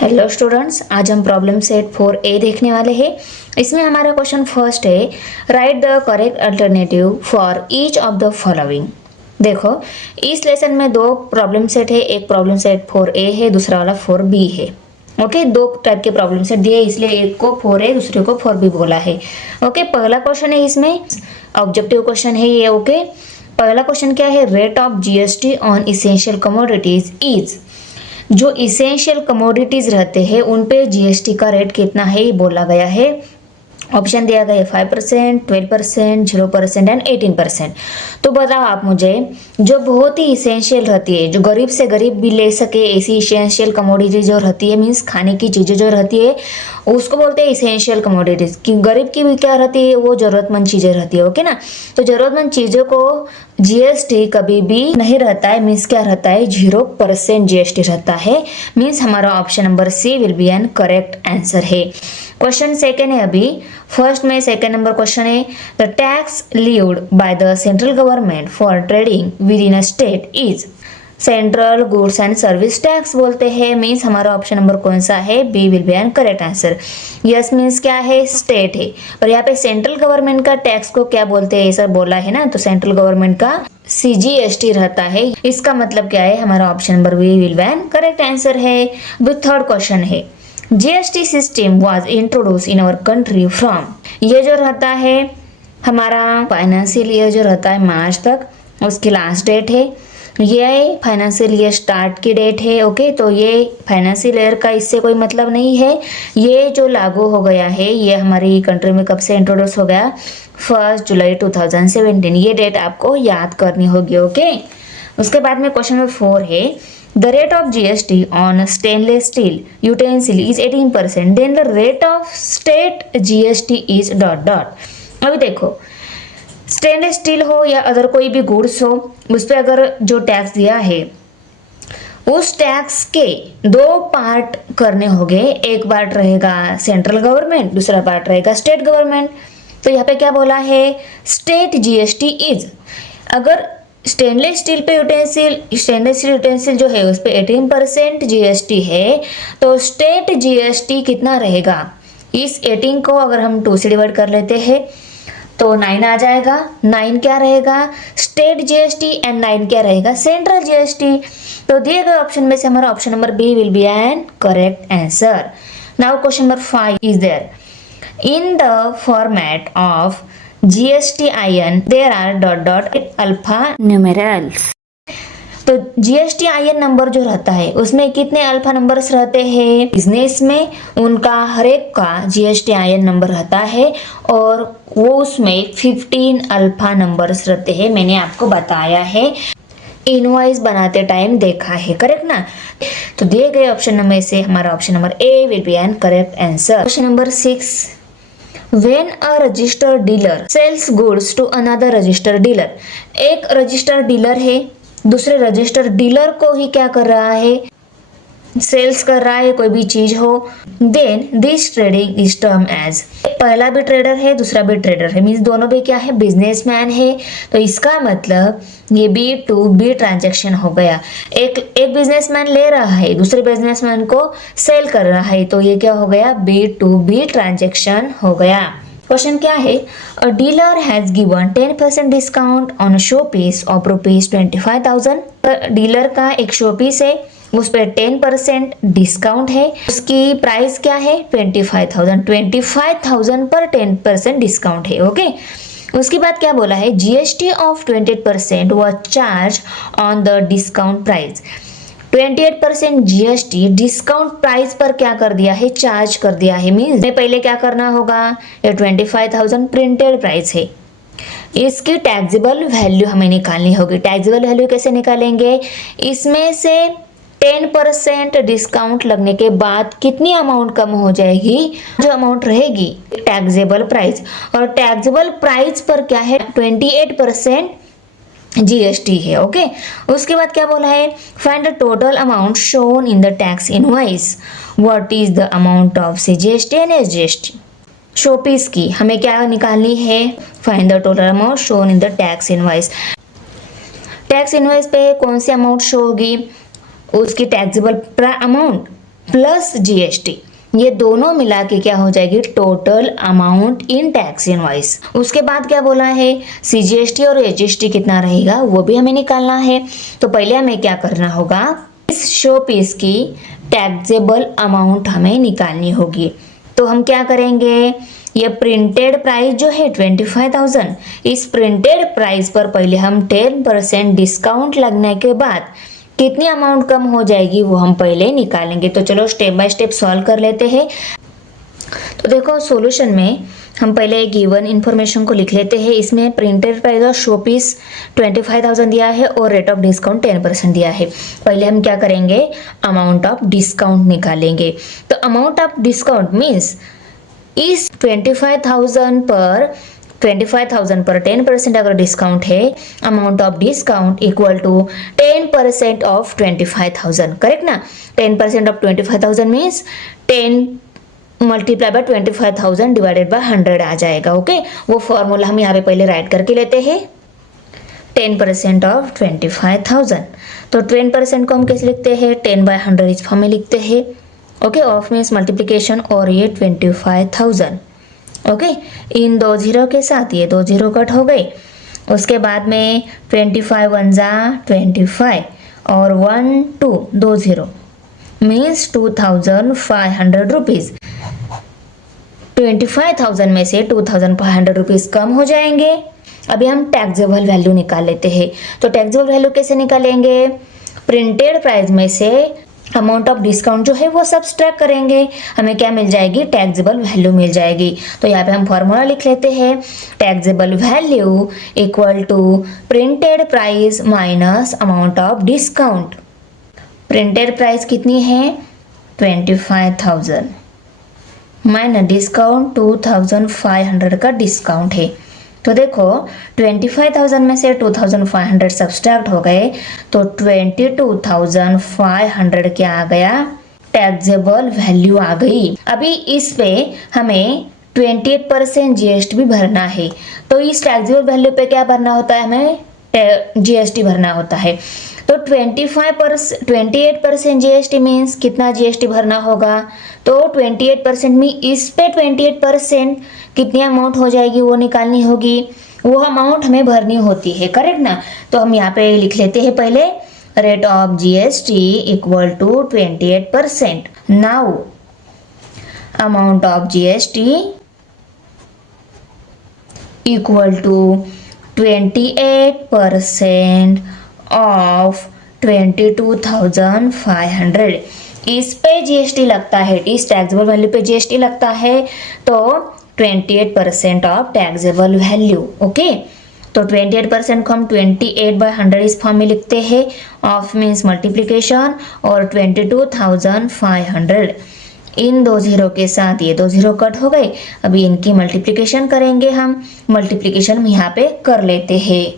Hello students, आज हम problem set 4A देखने वाले हैं। इसमें हमारा क्वेश्चन फर्स्ट है, right the correct alternative for each of the following. देखो, इस लेसन में दो प्रॉब्लम सेट है, एक प्रॉब्लम सेट 4A है, दूसरा वाला 4B है। ओके, दो टाइप के प्रॉब्लम सेट दिए, इसलिए एक को 4A दूसरे को 4B बोला है। ओके, पहला क्वेश्चन है, इसमें ऑब्जेक्टिव क्वेश्चन है ये। ओके, पहला क्वेश्चन क्या है, rate of GST on essential commodities is. जो इसेंशियल कमोडिटीज रहते हैं उन पे जीएसटी का रेट कितना है ये बोला गया है। ऑप्शन दिया गया है 5%, 12%, 0% एंड 18%। तो बताओ आप मुझे, जो बहुत ही इसेंशियल रहती है, जो गरीब से गरीब भी ले सके ऐसी इसेंशियल कमोडिटी जो रहती है, मीन्स खाने की चीज़ें जो रहती है उसको बोलते हैं इसेंशियल कमोडिटीज। कि गरीब की भी क्या रहती है, वो जरूरतमंद चीज़ें रहती है। ओके ना, तो जरूरतमंद चीज़ों को जीएसटी कभी भी नहीं रहता है, मीन्स क्या रहता है, 0% जीएसटी रहता है। मीन्स हमारा option number C will be an correct answer है। क्वेश्चन सेकेंड है, अभी फर्स्ट में सेकेंड नंबर क्वेश्चन है, the tax levied by the central government for trading within a state is. Central goods and service tax बोलते हैं। Means हमारा option number कौन सा है, B will be an correct answer. Yes means क्या है, state है। और यहाँ पे सेंट्रल गवर्नमेंट का टैक्स को क्या बोलते हैं ऐसा बोला है ना, तो सेंट्रल गवर्नमेंट का सीजीएसटी रहता है। इसका मतलब क्या है, हमारा option number B will be an correct answer है। विथ थर्ड क्वेश्चन है, GST system was introduce in our country from. ये जो रहता है हमारा फाइनेंशियल ईयर जो रहता है मार्च तक, उसकी लास्ट डेट है। ये फाइनेंशियल ईयर स्टार्ट की डेट है। ओके, तो ये फाइनेंशियल ईयर का इससे कोई मतलब नहीं है। ये जो लागू हो गया है ये हमारी कंट्री में कब से इंट्रोड्यूस हो गया, 1 जुलाई 2017। ये डेट आपको याद करनी होगी। ओके, उसके बाद में क्वेश्चन नंबर 4 है, the rate of GST on stainless steel utensil is 18%, then the rate of state GST is ... अभी देखो, स्टेनलेस स्टील हो या अदर कोई भी गुड्स हो, उस पर अगर जो टैक्स दिया है उस टैक्स के दो पार्ट करने होंगे। एक पार्ट रहेगा सेंट्रल गवर्नमेंट, दूसरा पार्ट रहेगा स्टेट गवर्नमेंट। तो यहाँ पे क्या बोला है, स्टेट जीएसटी इज। अगर स्टेनलेस स्टील पे स्टेनलेस स्टील यूटेंसिल जो है उस पे 18% जीएसटी है, तो स्टेट जीएसटी कितना रहेगा। इस 18 को अगर हम 2 से डिवाइड कर लेते हैं तो 9 आ जाएगा। 9 क्या रहेगा, स्टेट जीएसटी, एंड 9 क्या रहेगा, सेंट्रल जीएसटी। तो दिए गए ऑप्शन में से हमारा option number B will be an correct answer. Now question number 5 is there, in the format of GSTIN there are ... alpha numerals. तो GSTIN नंबर जो रहता है उसमें कितने अल्फा नंबर्स रहते हैं, बिजनेस में उनका हर एक का GSTIN नंबर रहता है और वो उसमें 15 अल्फा नंबर्स रहते हैं। मैंने आपको बताया है, इनवॉइस बनाते टाइम देखा है, करेक्ट ना। तो दिए गए ऑप्शन नंबर से हमारा option number A will be an correct answer. Question number 6, When a registered dealer sells goods to another registered dealer, एक रजिस्टर्ड डीलर है दूसरे रजिस्टर्ड डीलर को ही क्या कर रहा है, सेल्स कर रहा है, कोई भी चीज हो, then this trading is term as. पहला भी ट्रेडर है दूसरा भी ट्रेडर है, मीन्स दोनों भी क्या है, बिजनेसमैन है। तो इसका मतलब ये B2B ट्रांजैक्शन हो गया। एक बिजनेसमैन ले रहा है दूसरे बिजनेसमैन को सेल कर रहा है, तो ये क्या हो गया, B2B ट्रांजैक्शन हो गया। क्वेश्चन क्या है, a dealer has given 10% discount on showpiece of ₹25,000। Dealer का एक शो पीस है, उस पर 10% डिस्काउंट है, उसकी प्राइस क्या है, 25,000। 25,000 पर 10% डिस्काउंट है। ओके, उसके बाद क्या बोला है, GST of 28% was charge on the discount price. 28% GST discount price पर क्या कर दिया है, चार्ज कर दिया है। मीन्स पहले क्या करना होगा, ये 25,000 प्रिंटेड प्राइस है, इसकी टैक्सेबल वैल्यू हमें निकालनी होगी। टैक्सेबल वैल्यू कैसे निकालेंगे, इसमें से 10% डिस्काउंट लगने के बाद कितनी अमाउंट कम हो जाएगी, जो अमाउंट रहेगी टैक्सेबल प्राइस, और टैक्सेबल प्राइस पर क्या है, 28% जीएसटी है। ओके, उसके बाद क्या बोला है, find the total amount shown in the tax invoice, what is the amount of CGST and SGST. Showpiece की हमें क्या निकालनी है, find the total amount shown in the tax invoice. Tax invoice पे कौन सी अमाउंट शो होगी, उसकी taxable amount plus GST, ये दोनों मिला के क्या हो जाएगी total amount in tax invoice. उसके बाद क्या बोला है सीजीएसटी और एचजीएसटी कितना रहेगा वो भी हमें निकालना है। तो पहले हमें क्या करना होगा, इस शो पीस की टैक्सेबल अमाउंट हमें निकालनी होगी। तो हम क्या करेंगे, ये प्रिंटेड प्राइस जो है 25,000, इस प्रिंटेड प्राइस पर पहले हम 10% डिस्काउंट लगने के बाद कितनी अमाउंट कम हो जाएगी वो हम पहले निकालेंगे। तो चलो स्टेप बाय स्टेप सॉल्व कर लेते हैं। तो देखो सॉल्यूशन में हम पहले गिवन इन्फॉर्मेशन को लिख लेते हैं। इसमें प्रिंटेड प्राइस और शो पीस 25,000 दिया है और रेट ऑफ डिस्काउंट 10% दिया है। पहले हम क्या करेंगे, अमाउंट ऑफ डिस्काउंट निकालेंगे। तो अमाउंट ऑफ डिस्काउंट मीन्स इस 25,000 पर 10% अगर डिस्काउंट है, amount of discount equal to 10% of 25,000, correct ना। 10% of 25,000 means 10 multiply by 25,000 divided by 100 आ जाएगा। ओके, वो फॉर्मूला हम यहाँ पे पहले राइट करके लेते हैं। 10% ऑफ 25,000, तो 10% को हम कैसे लिखते हैं, 10/100 इस फॉर्म में लिखते हैं। ओके, ऑफ मीन्स मल्टीप्लिकेशन और ये 25,000। ओके, इन 2 जीरो के साथ ये 2 जीरो कट हो गए। उसके बाद में 25 1 जा 25 और 1 2 2 जीरो मीन्स 2,500 रुपीज़। 25,000 में से 2,500 रुपीज़ कम हो जाएंगे। अभी हम टैक्सेबल वैल्यू निकाल लेते हैं। तो टैक्सेबल वैल्यू कैसे निकालेंगे, प्रिंटेड प्राइस में से अमाउंट ऑफ डिस्काउंट जो है वो सब्सट्रैक्ट करेंगे, हमें क्या मिल जाएगी, टैक्सेबल वैल्यू मिल जाएगी। तो यहाँ पे हम फॉर्मूला लिख लेते हैं, taxable value equal to printed price minus amount of discount. Printed price कितनी है 25,000 माइनस डिस्काउंट 2,500 का डिस्काउंट है। तो देखो 25,000 में से 2,500 सब्सट्रैक्ट हो गए तो 22,500 क्या आ गया, टैक्सेबल वैल्यू आ गई। अभी इस पे हमें 28% जीएसटी भी भरना है। तो इस टैक्सेबल वैल्यू पे क्या भरना होता है, हमें जीएसटी भरना होता है। तो 28% जीएसटी मीन्स कितना जीएसटी भरना होगा, तो 28% में इस पे 28% कितनी अमाउंट हो जाएगी वो निकालनी होगी, वो अमाउंट हमें भरनी होती है, करेक्ट ना। तो हम यहाँ पे लिख लेते हैं पहले rate of GST equal to 28%। Now amount of GST equal to 28% of 22,500। इस पे जीएसटी लगता है, इस टैक्सेबल वैल्यू पे जीएसटी लगता है, तो 28% ऑफ टैक्सेबल वैल्यू। ओके, तो 28% को हम 28/100 इस फॉर्म में लिखते हैं। ऑफ मीन्स मल्टीप्लिकेशन और 22,500 इन 2 जीरो के साथ ये 2 जीरो कट हो गए। अभी इनकी मल्टीप्लिकेशन करेंगे हम। मल्टीप्लिकेशन हम यहाँ पे कर लेते हैं।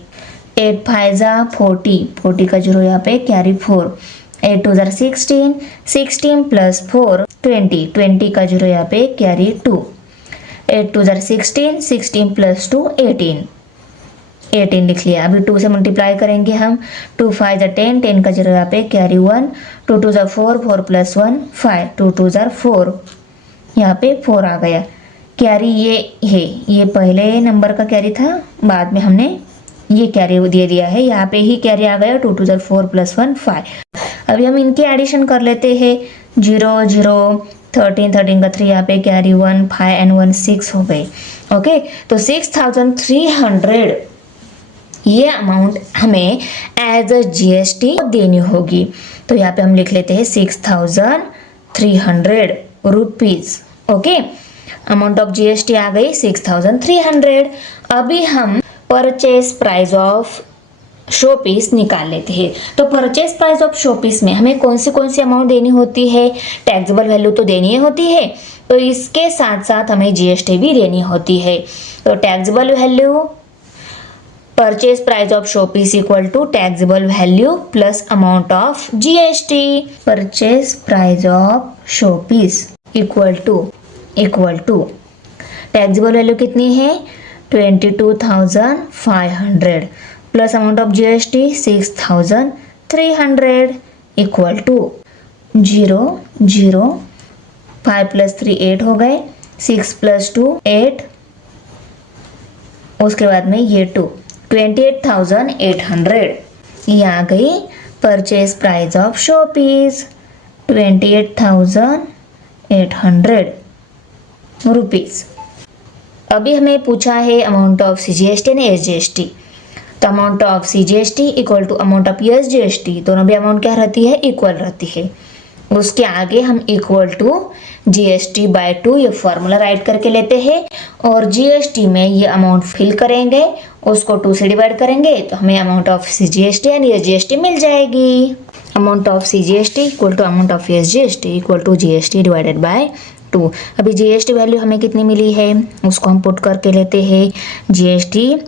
8 5 जा 40, 40 का जीरो यहाँ पे कैरी 4, 8 2 जा 16, 16 प्लस 4 20, 20 का जीरो यहाँ पे कैरी 2, 8 2 जा 16, 16 प्लस 2 18, 18 लिख लिया। अभी 2 से मल्टीप्लाई करेंगे हम। 2 5 जा 10, 10 का जीरो यहाँ पे कैरी 1, 2 2 जा 4, 4 प्लस 1 5, 2 2 जा 4, यहाँ पे 4 आ गया। कैरी ये है, ये पहले नंबर का कैरी था, बाद में हमने ये कैरी दे दिया है, यहाँ पे ही कैरी आ गया। 2 2 जा 4 प्लस 1 5। अभी हम इनके एडिशन कर लेते हैं। 0 0 13, 13 का 3 यहाँ पे कैरी 1, 5 and 1 6 हो गए। ओके, तो 6,300 ये अमाउंट हमें एज अ जीएसटी देनी होगी। तो यहाँ पे हम लिख लेते हैं 6,300 rupees. Okay, amount of GST आ गई 6,300। अभी हम purchase price of showpiece निकाल लेते हैं। तो purchase price of showpiece में हमें कौन सी अमाउंट देनी होती है, टैक्सेबल वैल्यू तो देनी ही होती है, तो इसके साथ साथ हमें जीएसटी भी देनी होती है। तो taxable value purchase price of showpiece equal to taxable value plus amount of GST. Purchase price of showpiece equal to taxable value कितनी है 22,500 plus amount of GST 6,300 equal to 0 0, 5 + 3 8 हो गए, 6 + 2 8, उसके बाद में ये 2, 28,800। ये आ गई purchase price of showpiece 28,800 rupees. अभी हमें पूछा है amount of CGST and SGST। तो amount of CGST equal to amount of SGST, दोनों भी अमाउंट क्या रहती है, इक्वल रहती है। उसके आगे हम इक्वल टू GST/2 ये फॉर्मूला राइट करके लेते हैं और GST में ये अमाउंट फिल करेंगे, उसको 2 से डिवाइड करेंगे तो हमें amount of CGST and SGST मिल जाएगी। Amount of CGST equal to amount of SGST equal to GST divided by 2। अभी GST वैल्यू हमें कितनी मिली है उसको हम पुट करके लेते हैं। GST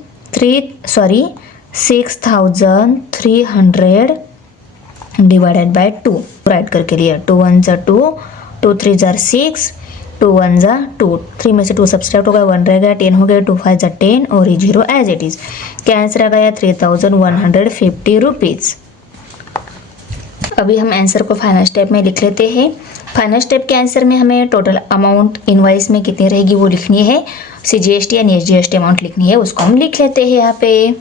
6,300 डिवाइडेड बाय 2 राइट करके लिया। 2 1 ज़ा 2, 2 3 ज़ा 6, 2 1 ज़ा 2, 3 में से 2 सब्सट्रैक्ट हो गया, 1 रह गया, 10 हो गया, 2 5 ज़ा 10 और ये 0 एज इट इज। क्या आंसर आ गया 3,150 रुपीज़। अभी हम आंसर को फाइनल स्टेप में लिख लेते हैं। फाइनल स्टेप के आंसर में हमें टोटल अमाउंट इनवाइस में कितनी रहेगी वो लिखनी है, CGST एंड SGST अमाउंट लिखनी है, उसको हम लिख लेते हैं यहाँ पे।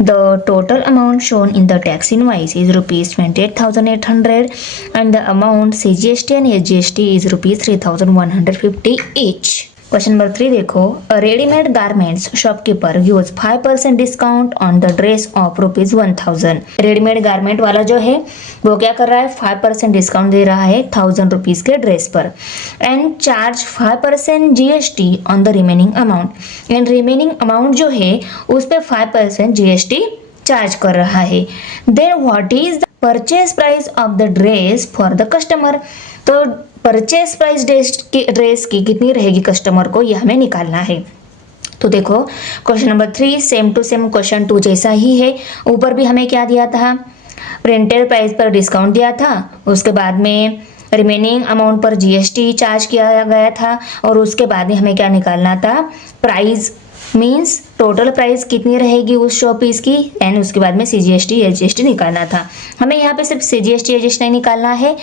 The total amount shown in the tax invoice is rupees 28,800 and the amount CGST and SGST is rupees 3,150 each. Question number 3 देखो, readymade garments shopkeeper use 5% discount on the dress of rupees 1,000। Readymade garment वाला जो है वो क्या कर रहा है, 5% discount दे रहा है 1,000 रुपीज के ड्रेस पर and charge 5% GST on the remaining amount. And remaining amount जो है उस पर 5% GST चार्ज कर रहा है। Then what is the purchase price of the dress for the customer. तो परचेज प्राइस ड्रेस की कितनी रहेगी कस्टमर को, ये हमें निकालना है। तो देखो question number 3 same to same question 2 जैसा ही है। ऊपर भी हमें क्या दिया था, प्रिंटेड प्राइस पर डिस्काउंट दिया था, उसके बाद में रिमेनिंग अमाउंट पर GST चार्ज किया गया था और उसके बाद में हमें क्या निकालना था, प्राइस मीन्स टोटल प्राइस कितनी रहेगी उस शॉपीस की एंड उसके बाद में CGST SGST निकालना था। हमें यहाँ पे सिर्फ CGST SGST नहीं निकालना है,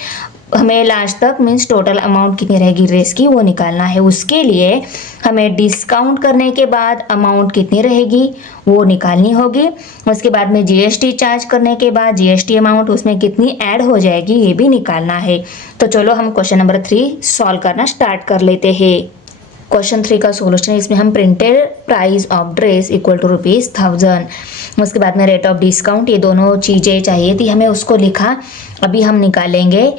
हमें लास्ट तक मीन्स टोटल अमाउंट कितनी रहेगी ड्रेस की वो निकालना है। उसके लिए हमें डिस्काउंट करने के बाद अमाउंट कितनी रहेगी वो निकालनी होगी। उसके बाद में GST चार्ज करने के बाद GST अमाउंट उसमें कितनी ऐड हो जाएगी ये भी निकालना है। तो चलो हम क्वेश्चन नंबर 3 सॉल्व करना स्टार्ट कर लेते हैं। क्वेश्चन 3 का सोल्यूशन है, इसमें हम printed price of dress equal to rupees 1,000, उसके बाद में रेट ऑफ डिस्काउंट, ये दोनों चीज़ें चाहिए थी हमें, उसको लिखा। अभी हम निकालेंगे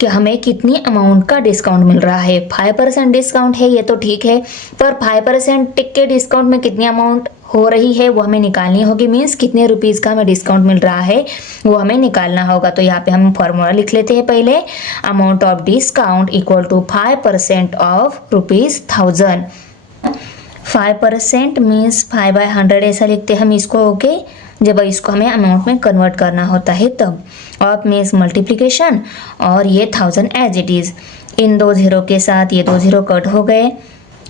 कि हमें कितनी अमाउंट का डिस्काउंट मिल रहा है। 5% डिस्काउंट है ये तो ठीक है, पर 5% के डिस्काउंट में कितनी अमाउंट हो रही है वो हमें निकालनी होगी। मीन्स कितने रुपीज़ का हमें डिस्काउंट मिल रहा है वो हमें निकालना होगा। तो यहाँ पे हम फॉर्मूला लिख लेते हैं पहले, amount of discount equal to 5% of rupees 1,000। 5% means 5/100 ऐसा लिखते हैं हम इसको, ओके। जब इसको हमें अमाउंट में कन्वर्ट करना होता है तब। ऑफ मीन्स मल्टीप्लिकेशन और ये 1,000 एज इट इज़। इन 2 0 के साथ ये 2 0 कट हो गए।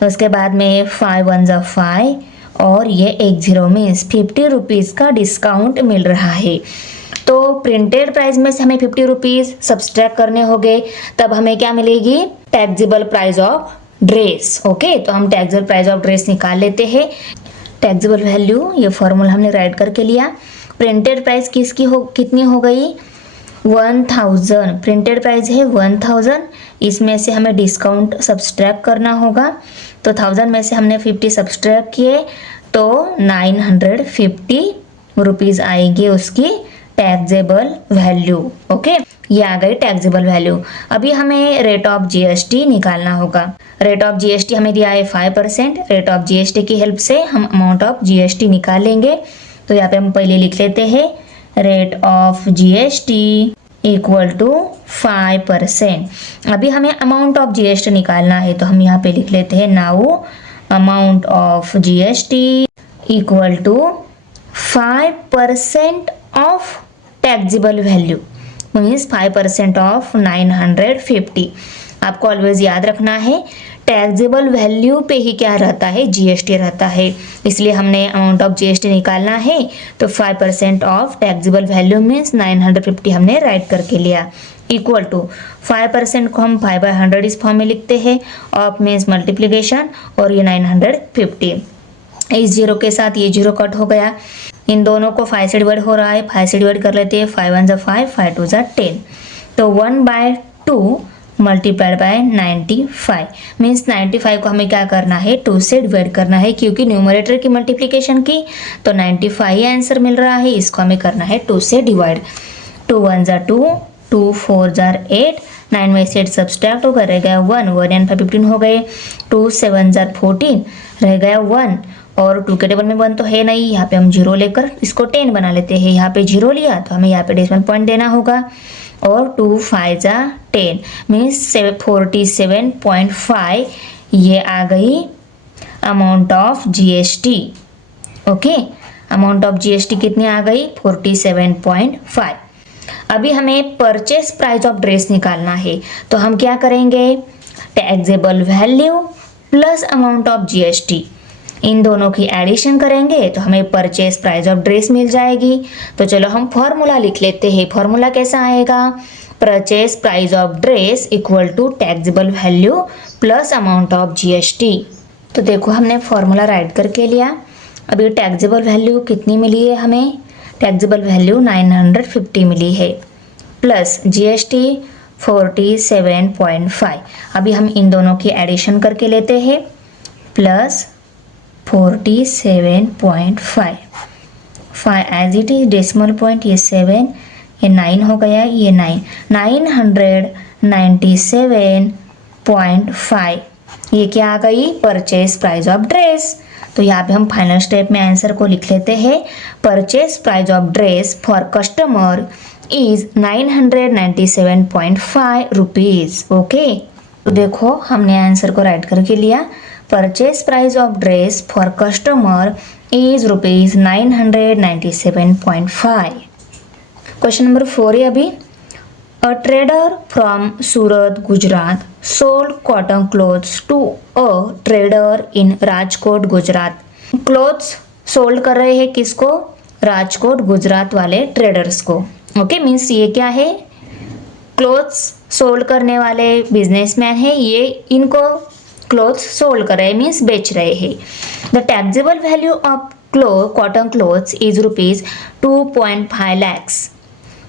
उसके बाद में 5 1 ज़ा 5 और ये 1 0 मीन्स 50 रुपीज़ का डिस्काउंट मिल रहा है। तो प्रिंटेड प्राइस में से हमें 50 रुपीज़ सब्सट्रैक्ट करने होंगे, तब हमें क्या मिलेगी, taxable price of dress. Okay, तो हम टैक्सेबल प्राइस ऑफ ड्रेस निकाल लेते हैं। टैक्सेबल वैल्यू ये फॉर्मूला हमने राइट करके लिया। प्रिंटेड प्राइस कितनी हो गई, 1,000। प्रिंटेड प्राइस है 1,000, इसमें से हमें डिस्काउंट सब्सट्रैक्ट करना होगा। तो 1,000 में से हमने 50 सब्सट्रैक्ट किए तो 950 रुपीज़ आएगी उसकी टैक्सेबल वैल्यू। ओके, ये आ गई टैक्सेबल वैल्यू। अभी हमें रेट ऑफ GST निकालना होगा। रेट ऑफ GST हमें दिया है 5%। रेट ऑफ GST की हेल्प से हम अमाउंट ऑफ GST निकाल लेंगे। तो यहाँ पे हम पहले लिख लेते हैं rate of GST equal to 5%। अभी हमें अमाउंट ऑफ GST निकालना है, तो हम यहाँ पे लिख लेते हैं now amount of GST equal to 5% of taxable value means 5% of 950। आपको ऑलवेज याद रखना है टैक्सेबल वैल्यू पे ही क्या रहता है, GST रहता है। इसलिए हमने अमाउंट ऑफ GST निकालना है तो 5% ऑफ टैक्सेबल वैल्यू मीन्स 950 हमने राइट करके लिया। इक्वल टू 5% को हम 5/100 इस फॉर्म में लिखते हैं। ऑफ मीन्स मल्टीप्लिकेशन और ये 950, इस जीरो के साथ ये जीरो कट हो गया। इन दोनों को 5 से डिवाइड हो रहा है, 5 से डिवाइड कर लेते हैं। 5 1 5, 5 2 10, तो 1/2 मल्टीप्लाइड बाय 95 मीन्स 95 को हमें क्या करना है 2 से डिवाइड करना है, क्योंकि न्यूमरेटर की मल्टीप्लिकेशन की तो 95 आंसर मिल रहा है, इसको हमें करना है 2 से डिवाइड। 2 1 2, 2 4 8, 9 में से 8 सब्सट्रैक्ट होकर रह गया 1, 1 and 5 15 हो गए। 2 7 14 रह गया 1, और 2 के टेबल में 1 तो है नहीं, यहाँ पे हम 0 लेकर इसको 10 बना लेते हैं। यहाँ पे 0 लिया तो हमें यहाँ पे डेसिमल पॉइंट देना होगा, और 2 5 10 मीन्स 47.5 ये आ गई amount of GST. Okay, amount of GST कितनी आ गई 47.5। अभी हमें परचेस प्राइस ऑफ ड्रेस निकालना है, तो हम क्या करेंगे taxable value plus amount of GST, इन दोनों की एडिशन करेंगे तो हमें परचेस प्राइस ऑफ ड्रेस मिल जाएगी। तो चलो हम फॉर्मूला लिख लेते हैं। फॉर्मूला कैसा आएगा, purchase price of dress equal to taxable value plus amount of GST. तो देखो हमने फॉर्मूला राइट करके लिया। अभी टैक्सेबल वैल्यू कितनी मिली है हमें, टैक्सेबल वैल्यू 950 मिली है, प्लस जीएसटी 47.5। अभी हम इन दोनों की एडिशन करके लेते हैं, plus 47.5, 5 as it is decimal point, ये 7, ये 9 हो गया, ये 9, 997.5 ये क्या आ गई परचेस प्राइस ऑफ ड्रेस। तो यहाँ पे हम फाइनल स्टेप में आंसर को लिख लेते हैं, purchase price of dress for customer is 997.5 rupees. Okay, तो देखो हमने आंसर को राइट करके लिया, purchase price of dress for customer is rupees 997.5। Question number 4 है अभी। A trader from Surat Gujarat sold cotton clothes to a trader in Rajkot Gujarat. Clothes sold कर रहे हैं किसको, राजकोट गुजरात वाले ट्रेडर्स को। ओके, मीन्स ये क्या है, क्लोथ्स सोल्ड करने वाले बिजनेसमैन है, ये इनको क्लोथ्स सोल्ड कर रहे हैं मीन्स बेच रहे हैं। The taxable value of cotton clothes is rupees 2.5 lakhs.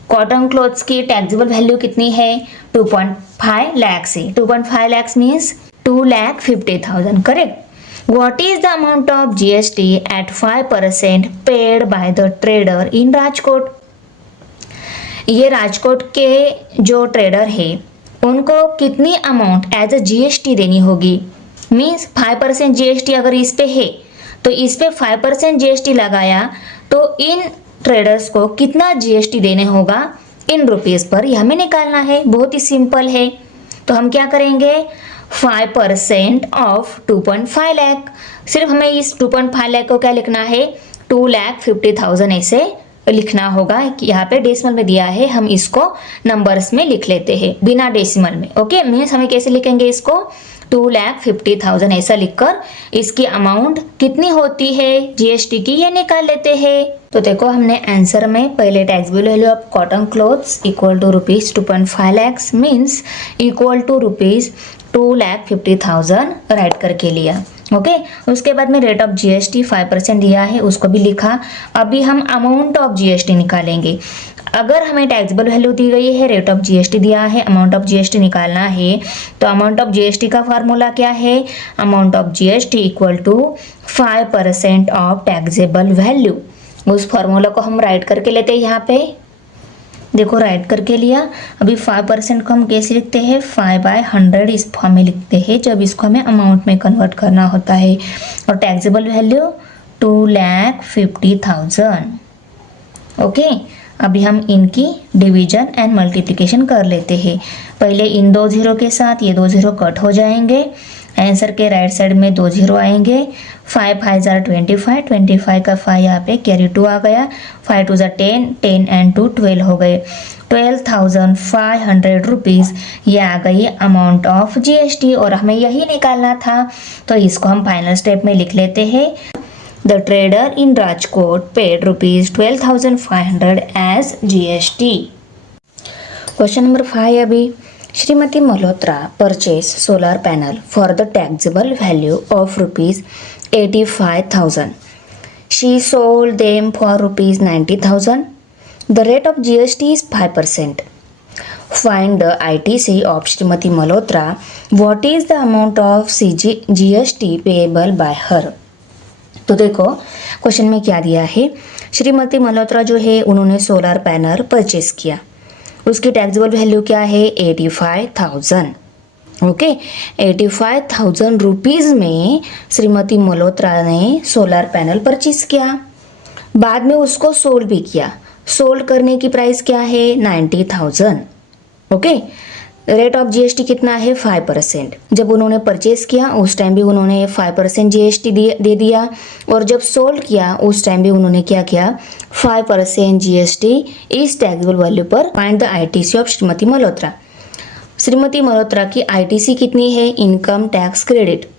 Cotton clothes की टैक्सेबल वैल्यू कितनी है 2.5 लैक्स है। 2.5 lakhs means 2,50,000 correct. What is the amount of GST at 5% paid by the trader in Rajkot. ये राजकोट के जो ट्रेडर है उनको कितनी अमाउंट एज अ जीएसटी देनी होगी, मीन्स 5% जीएसटी अगर इस पे है तो इस पे 5% जीएसटी लगाया तो इन ट्रेडर्स को कितना जीएसटी देने होगा इन रुपीस पर, यह हमें निकालना है। बहुत ही सिंपल है, तो हम क्या करेंगे 5% ऑफ 2.5 लाख। सिर्फ हमें इस 2.5 लाख को क्या लिखना है 2,50,000 ऐसे लिखना होगा। यहाँ पे डेसिमल में दिया है, हम इसको नंबर्स में लिख लेते हैं बिना डेसिमल में। ओके, मीन्स हमें कैसे लिखेंगे इसको 2,50,000 ऐसा लिखकर इसकी अमाउंट कितनी होती है जीएसटी की ये निकाल लेते हैं। तो देखो हमने आंसर में पहले taxable value of cotton clothes equal to rupees 2.5 lakhs means equal to rupees 2,50,000 write करके लिया। ओके, उसके बाद में रेट ऑफ जीएसटी 5% दिया है उसको भी लिखा। अभी हम अमाउंट ऑफ जीएसटी निकालेंगे। अगर हमें टैक्सेबल वैल्यू दी गई है, रेट ऑफ जीएसटी दिया है, अमाउंट ऑफ जीएसटी निकालना है, तो अमाउंट ऑफ जीएसटी का फार्मूला क्या है, amount of GST equal to 5% of taxable value. उस फार्मूला को हम राइट करके लेते हैं। यहाँ पे देखो राइट करके लिया। अभी 5% को हम कैसे लिखते हैं 5/100 इस फॉर्म में लिखते हैं जब इसको हमें अमाउंट में कन्वर्ट करना होता है। और टैक्सेबल वैल्यू 2,50,000। ओके, अभी हम इनकी डिवीजन एंड मल्टीप्लिकेशन कर लेते हैं। पहले इन 2 जीरो के साथ ये 2 जीरो कट हो जाएंगे, आंसर के राइट साइड में 2 जीरो आएंगे। 5 5 25, 25 का 5 यहाँ पे कैरी 2 आ गया। 5 2 10, 10 एंड 2 12 हो गए। 12,500 रुपीज़ ये आ गई अमाउंट ऑफ जीएसटी और हमें यही निकालना था, तो इसको हम फाइनल स्टेप में लिख लेते हैं। The trader in Rajkot paid rupees 12,500 as GST. Question number 5 अभी, Shrimati Malhotra purchase solar panel for the taxable value of ₹85,000. She sold them for ₹90,000. The rate of GST is 5%. Find the ITC of Srimati Malhotra. What is the amount of GST payable by her? तो देखो question में क्या दिया है, श्रीमती मल्होत्रा जो है उन्होंने solar panel purchase किया, उसकी टैक्सेबल वैल्यू क्या है 85,000. ओके 85,000 रुपीज़ में श्रीमती मल्होत्रा ने सोलर पैनल परचेस किया, बाद में उसको सोल्ड भी किया. सोल्ड करने की प्राइस क्या है 90,000. ओके रेट ऑफ जीएसटी कितना है 5%. जब उन्होंने परचेस किया उस टाइम भी उन्होंने 5% जीएसटी दे दिया, और जब सोल्ड किया उस टाइम भी उन्होंने क्या किया 5% जीएसटी इस टैक्सेबल वैल्यू पर. Find the ITC of Shrimati Malhotra. Shrimati Malhotra की आईटीसी कितनी है, इनकम टैक्स क्रेडिट.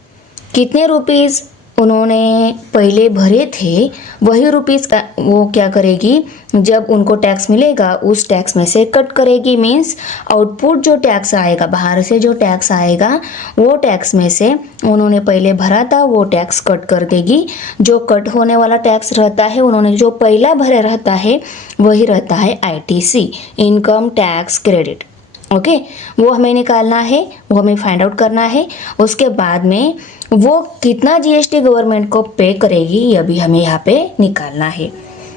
कितने रुपीज़ उन्होंने पहले भरे थे वही रुपीज़ वो क्या करेगी, जब उनको टैक्स मिलेगा उस टैक्स में से कट करेगी. मीन्स आउटपुट जो टैक्स आएगा, बाहर से जो टैक्स आएगा वो टैक्स में से उन्होंने पहले भरा था वो टैक्स कट कर देगी. जो कट होने वाला टैक्स रहता है उन्होंने जो पहला भरा रहता है वही रहता है ITC, income tax credit. Okay वो हमें निकालना है, वो हमें फाइंड आउट करना है. उसके बाद में वो कितना जीएसटी गवर्नमेंट को पे करेगी ये भी हमें यहाँ पे निकालना है.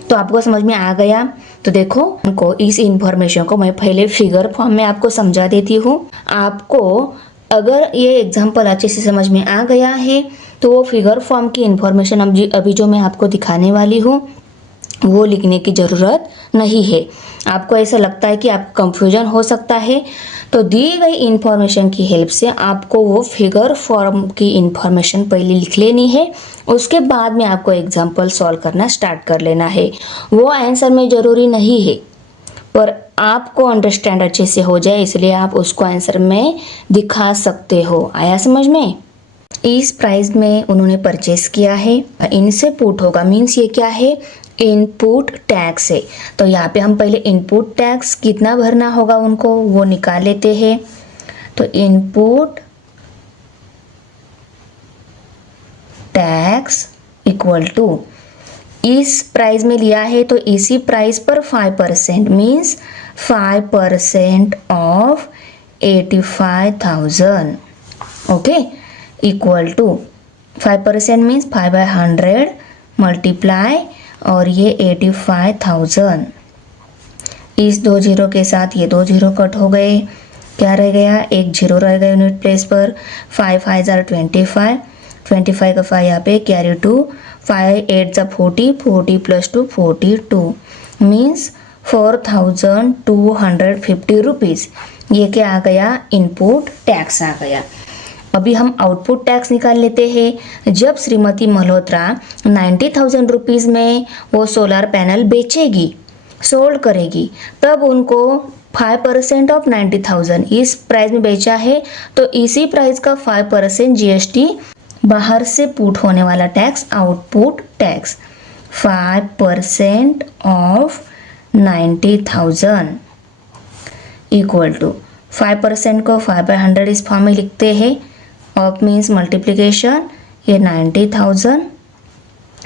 तो आपको समझ में आ गया. तो देखो उनको इस इंफॉर्मेशन को मैं पहले फिगर फॉर्म में आपको समझा देती हूँ. आपको अगर ये एग्जाम्पल अच्छे से समझ में आ गया है तो वो फिगर फॉर्म की इंफॉर्मेशन अभी जो मैं आपको दिखाने वाली हूँ वो लिखने की ज़रूरत नहीं है. आपको ऐसा लगता है कि आपको कंफ्यूजन हो सकता है, तो दी गई इंफॉर्मेशन की हेल्प से आपको वो फिगर फॉर्म की इंफॉर्मेशन पहले लिख लेनी है. उसके बाद में आपको एग्जाम्पल सॉल्व करना स्टार्ट कर लेना है. वो आंसर में ज़रूरी नहीं है, पर आपको अंडरस्टैंड अच्छे से हो जाए इसलिए आप उसको आंसर में दिखा सकते हो. आया समझ में? इस प्राइस में उन्होंने परचेस किया है. इनसे पुट होगा, मीन्स ये क्या है इनपुट टैक्स है. तो यहाँ पे हम पहले इनपुट टैक्स कितना भरना होगा उनको वो निकाल लेते हैं. तो इनपुट टैक्स इक्वल टू इस प्राइस में लिया है तो इसी प्राइस पर 5% means 5% of 85,000. Okay equal to 5% means 5/100 multiply और ये 85,000. इस 2 जीरो के साथ ये 2 जीरो कट हो गए, क्या रह गया एक जीरो रह गया यूनिट प्लेस पर. 5 5 25, 25 का 5 यहाँ पे कैरी टू 5 8 40, 40 + 2 42 मीन्स 4,250 रुपीज़. ये क्या आ गया इनपुट टैक्स आ गया. अभी हम आउटपुट टैक्स निकाल लेते हैं. जब श्रीमती मल्होत्रा 90,000 रुपीज़ में वो सोलर पैनल बेचेगी, सोल्ड करेगी, तब उनको 5% ऑफ 90,000 इस प्राइस में बेचा है तो इसी प्राइस का 5% जीएसटी बाहर से पुट होने वाला tax output tax 5% of 90,000 equal to 5% को 5/100 इस फॉर्म में लिखते हैं. ऑफ मीन्स मल्टीप्लिकेशन, ये 90,000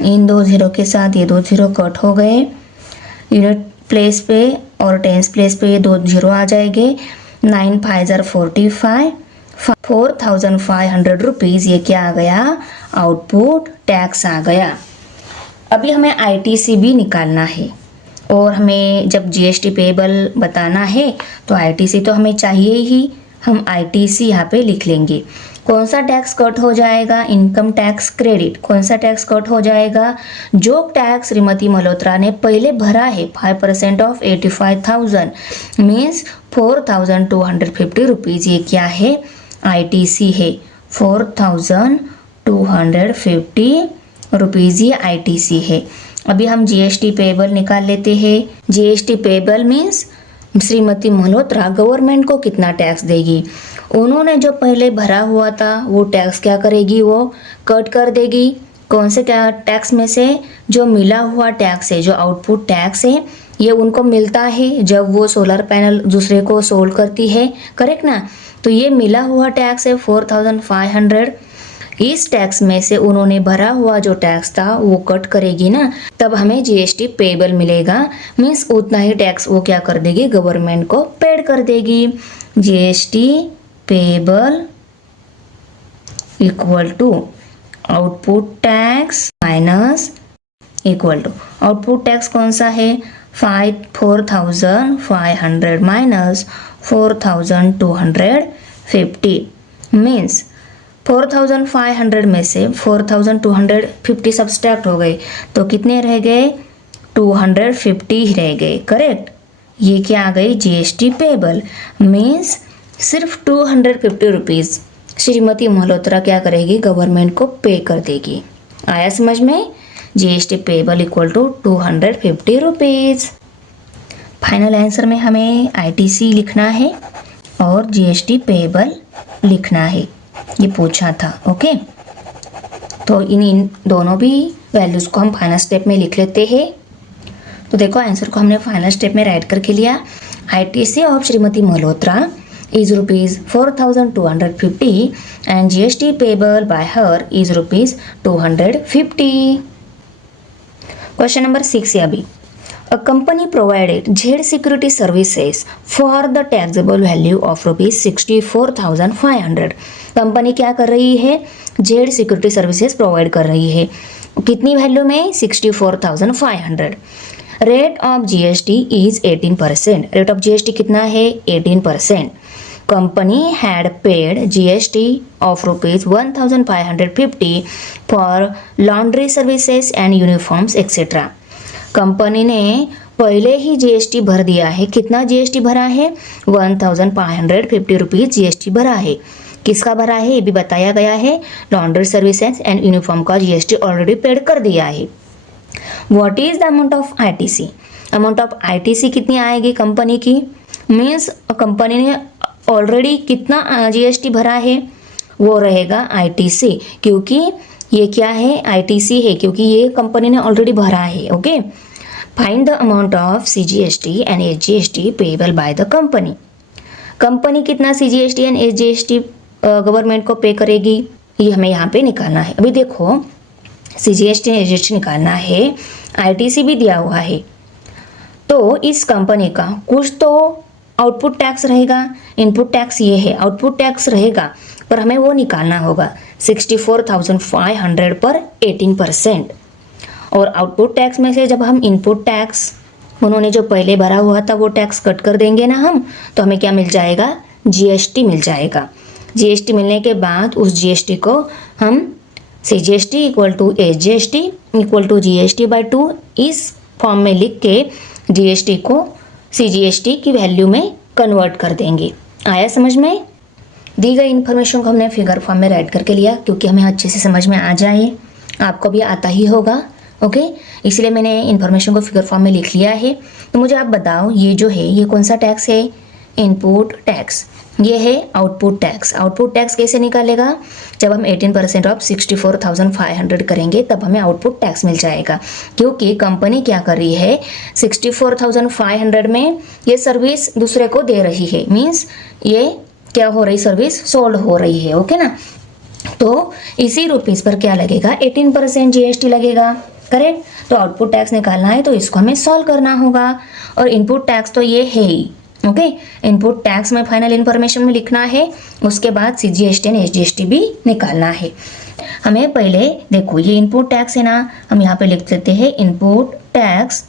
इन 2 जीरो के साथ ये 2 जीरो कट हो गए. यूनिट प्लेस पे और टेंस प्लेस पे ये 2 जीरो आ जाएंगे. 9 5 45, 4,500 रुपीज़ ये क्या आ गया आउटपुट टैक्स आ गया. अभी हमें आईटीसी भी निकालना है और हमें जब जीएसटी पेएबल बताना है तो आईटीसी तो हमें चाहिए ही. हम आईटीसी यहाँ पे लिख लेंगे. कौन सा टैक्स कट हो जाएगा, इनकम टैक्स क्रेडिट. कौन सा टैक्स कट हो जाएगा, जो टैक्स श्रीमती मल्होत्रा ने पहले भरा है 5% ऑफ 85,000 मीन्स 4,250 रुपीज़. ये क्या है आईटीसी है 4,250 रुपीज़ ये आईटीसी है. अभी हम जीएसटी पेएबल निकाल लेते हैं. GST payable means Shrimati Malhotra government को कितना टैक्स देगी. उन्होंने जो पहले भरा हुआ था वो टैक्स क्या करेगी, वो कट कर देगी. कौन से टैक्स में से, जो मिला हुआ टैक्स है, जो आउटपुट टैक्स है ये उनको मिलता है जब वो सोलर पैनल दूसरे को सोल्ड करती है, करेक्ट ना। तो ये मिला हुआ टैक्स है 4500। इस टैक्स में से उन्होंने भरा हुआ जो टैक्स था वो कट करेगी ना, तब हमें जीएसटी पेबल मिलेगा। मीन्स उतना ही टैक्स वो क्या कर देगी, गवर्नमेंट को पेड कर देगी। GST payable equal to output tax minus equal to output tax कौन सा है 4500 माइनस 4250 मीन्स 4500 में से 4250 सब्सट्रैक्ट हो गए तो कितने रह गए 250 ही रह गए, करेक्ट। ये क्या आ गई जीएसटी पेबल मीन्स सिर्फ 250 रुपीज़ श्रीमती मल्होत्रा क्या करेगी, गवर्नमेंट को पे कर देगी। आया समझ में। GST payable equal to 250 rupees. Final answer में हमें आईटीसी लिखना है और जीएसटी पेबल लिखना है, ये पूछा था। ओके, तो इन दोनों भी वैल्यूज़ को हम फाइनल स्टेप में लिख लेते हैं। तो देखो आंसर को हमने फाइनल स्टेप में राइट करके लिया। ITC of Shrimati Malhotra is rupees 4250 and GST payable by her is rupees 250. Question number 6 है अभी। A company provided Z security services for the taxable value of rupees 64,500. Company क्या कर रही है, Z सिक्योरिटी सर्विसेज प्रोवाइड कर रही है। कितनी वैल्यू में 64,500। Rate of GST is 18%। Rate of GST कितना है 18%। Company had paid GST of rupees 1550 for laundry services and uniforms etcetera. Company ने पहले ही जीएसटी भर दिया है। कितना जीएसटी भरा है 1550 रुपीज जीएसटी भरा है। किसका भरा है ये भी बताया गया है। लॉन्ड्री सर्विसेज एंड यूनिफॉर्म का जीएसटी ऑलरेडी पेड कर दिया है। What is the amount of ITC. Amount of ITC कितनी आएगी कंपनी की, मीन्स कंपनी ने ऑलरेडी कितना जीएसटी भरा है वो रहेगा आईटीसी, क्योंकि ये क्या है आईटीसी है, क्योंकि ये कंपनी ने ऑलरेडी भरा है। Okay, find the amount of CGST and SGST payable by the company. Company कितना सीजीएसटी एंड एसजीएसटी गवर्नमेंट को पे करेगी, ये हमें यहाँ पे निकालना है। अभी देखो सीजीएसटी एंड एसजीएसटी निकालना है, आईटीसी भी दिया हुआ है, तो इस कंपनी का कुछ तो आउटपुट टैक्स रहेगा। इनपुट टैक्स ये है, आउटपुट टैक्स रहेगा, पर हमें वो निकालना होगा 64,500 पर 18%। और आउटपुट टैक्स में से जब हम इनपुट टैक्स उन्होंने जो पहले भरा हुआ था वो टैक्स कट कर देंगे ना हम, तो हमें क्या मिल जाएगा जीएसटी मिल जाएगा। जीएसटी मिलने के बाद उस जीएसटी को हम CGST equal to SGST equal to GST by 2 इस फॉर्म में लिख के जीएसटी को सीजीएसटी की वैल्यू में कन्वर्ट कर देंगे। आया समझ में। दी गई इन्फॉर्मेशन को हमने फिगर फॉर्म में राइट करके लिया क्योंकि हमें अच्छे से समझ में आ जाए, आपको भी आता ही होगा। ओके, इसलिए मैंने इन्फॉर्मेशन को फिगर फॉर्म में लिख लिया है। तो मुझे आप बताओ ये जो है ये कौन सा टैक्स है, इनपुट टैक्स। ये है आउटपुट टैक्स। आउटपुट टैक्स कैसे निकालेगा, जब हम 18% ऑफ 64,500 करेंगे तब हमें आउटपुट टैक्स मिल जाएगा, क्योंकि कंपनी क्या कर रही है 64,500 में ये सर्विस दूसरे को दे रही है। मीन्स ये क्या हो रही, सर्विस सोल्ड हो रही है। ओके ना, तो इसी रुपीस पर क्या लगेगा 18% जीएसटी लगेगा, करेक्ट। तो आउटपुट टैक्स निकालना है तो इसको हमें सॉल्व करना होगा। और इनपुट टैक्स तो ये है ही। ओके, इनपुट टैक्स में फाइनल इंफॉर्मेशन में लिखना है, उसके बाद सीजीएसटी एंड एसजीएसटी भी निकालना है। हमें पहले देखो ये इनपुट टैक्स है ना, हम यहाँ पे लिख लेते हैं इनपुट टैक्स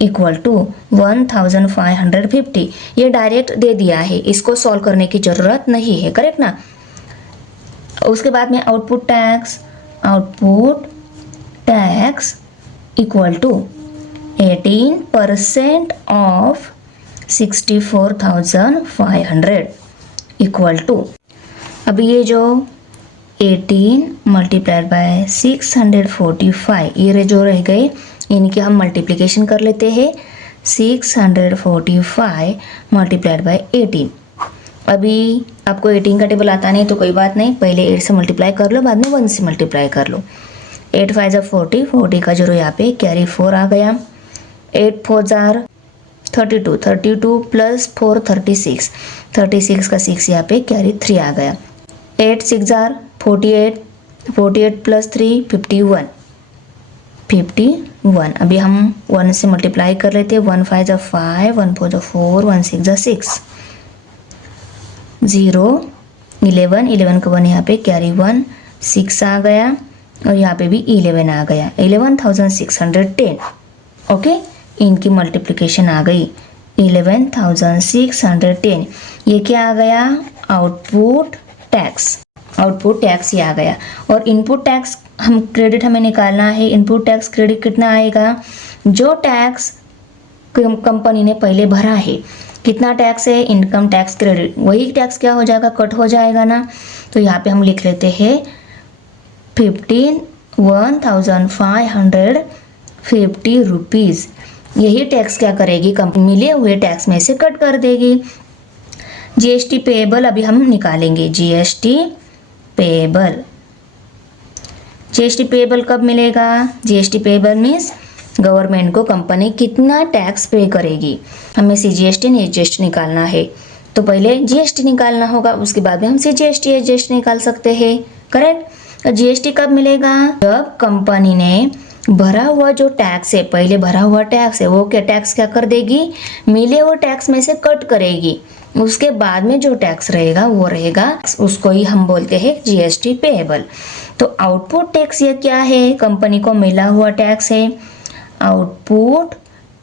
इक्वल टू 1550। ये डायरेक्ट दे दिया है, इसको सॉल्व करने की जरूरत नहीं है, करेक्ट ना। उसके बाद में output tax equal to 18% of 64,500 equal to, अब ये जो 18 मल्टीप्लाइड बाय 645 ये जो रह गए इनकी हम मल्टीप्लिकेशन कर लेते हैं। 645 मल्टीप्लाइड बाय 18। अभी आपको 18 का टेबल आता नहीं तो कोई बात नहीं, पहले 8 से मल्टीप्लाई कर लो, बाद में 1 से मल्टीप्लाई कर लो। 8 5 जा 40, 40 का जीरो यहाँ पे कैरी 4 आ गया। 8 4 जार 32, 32 प्लस 4 36, 36 का 6 यहाँ पे कैरी 3 आ गया। 8 6 जार 48, 48 प्लस 3 51, 51। अभी हम 1 से मल्टीप्लाई कर लेते हैं। 1 5 जा 5, 1 4 जा 4, 1 6 जा 6, 0 11, 11 का 1 यहाँ पे कैरी 1, 6 आ गया और यहाँ पे भी 11 आ गया। 11,610। ओके, इनकी मल्टीप्लिकेशन आ गई 11,610। ये क्या आ गया? Output tax. आउटपुट टैक्स ये आ गया। और इनपुट टैक्स हम क्रेडिट हमें निकालना है। इनपुट टैक्स क्रेडिट कितना आएगा? जो टैक्स कंपनी ने पहले भरा है, कितना टैक्स है? इनकम टैक्स क्रेडिट, वही टैक्स क्या हो जाएगा? कट हो जाएगा ना। तो यहाँ पे हम लिख लेते हैं 1,550 रुपीज़। यही टैक्स क्या करेगी? कंपनी मिले हुए टैक्स में से कट कर देगी। जीएसटी पेएबल अभी हम निकालेंगे। जीएसटी पेएबल, जीएसटी पेएबल कब मिलेगा? जीएसटी पेएबल मीन्स गवर्नमेंट को कंपनी कितना टैक्स पे करेगी। हमें सीजीएसटी और एसजीएसटी निकालना है, तो पहले जीएसटी निकालना होगा, उसके बाद में हम सीजीएसटी एसजीएसटी निकाल सकते हैं। करेक्ट। तो जीएसटी कब मिलेगा? जब कंपनी ने भरा हुआ जो टैक्स है, पहले भरा हुआ टैक्स है, वो क्या टैक्स क्या कर देगी? मिले हुए टैक्स में से कट करेगी। उसके बाद में जो टैक्स रहेगा वो रहेगा, उसको ही हम बोलते हैं जीएसटी पेएबल। तो आउटपुट टैक्स ये क्या है? कंपनी को मिला हुआ टैक्स है। आउटपुट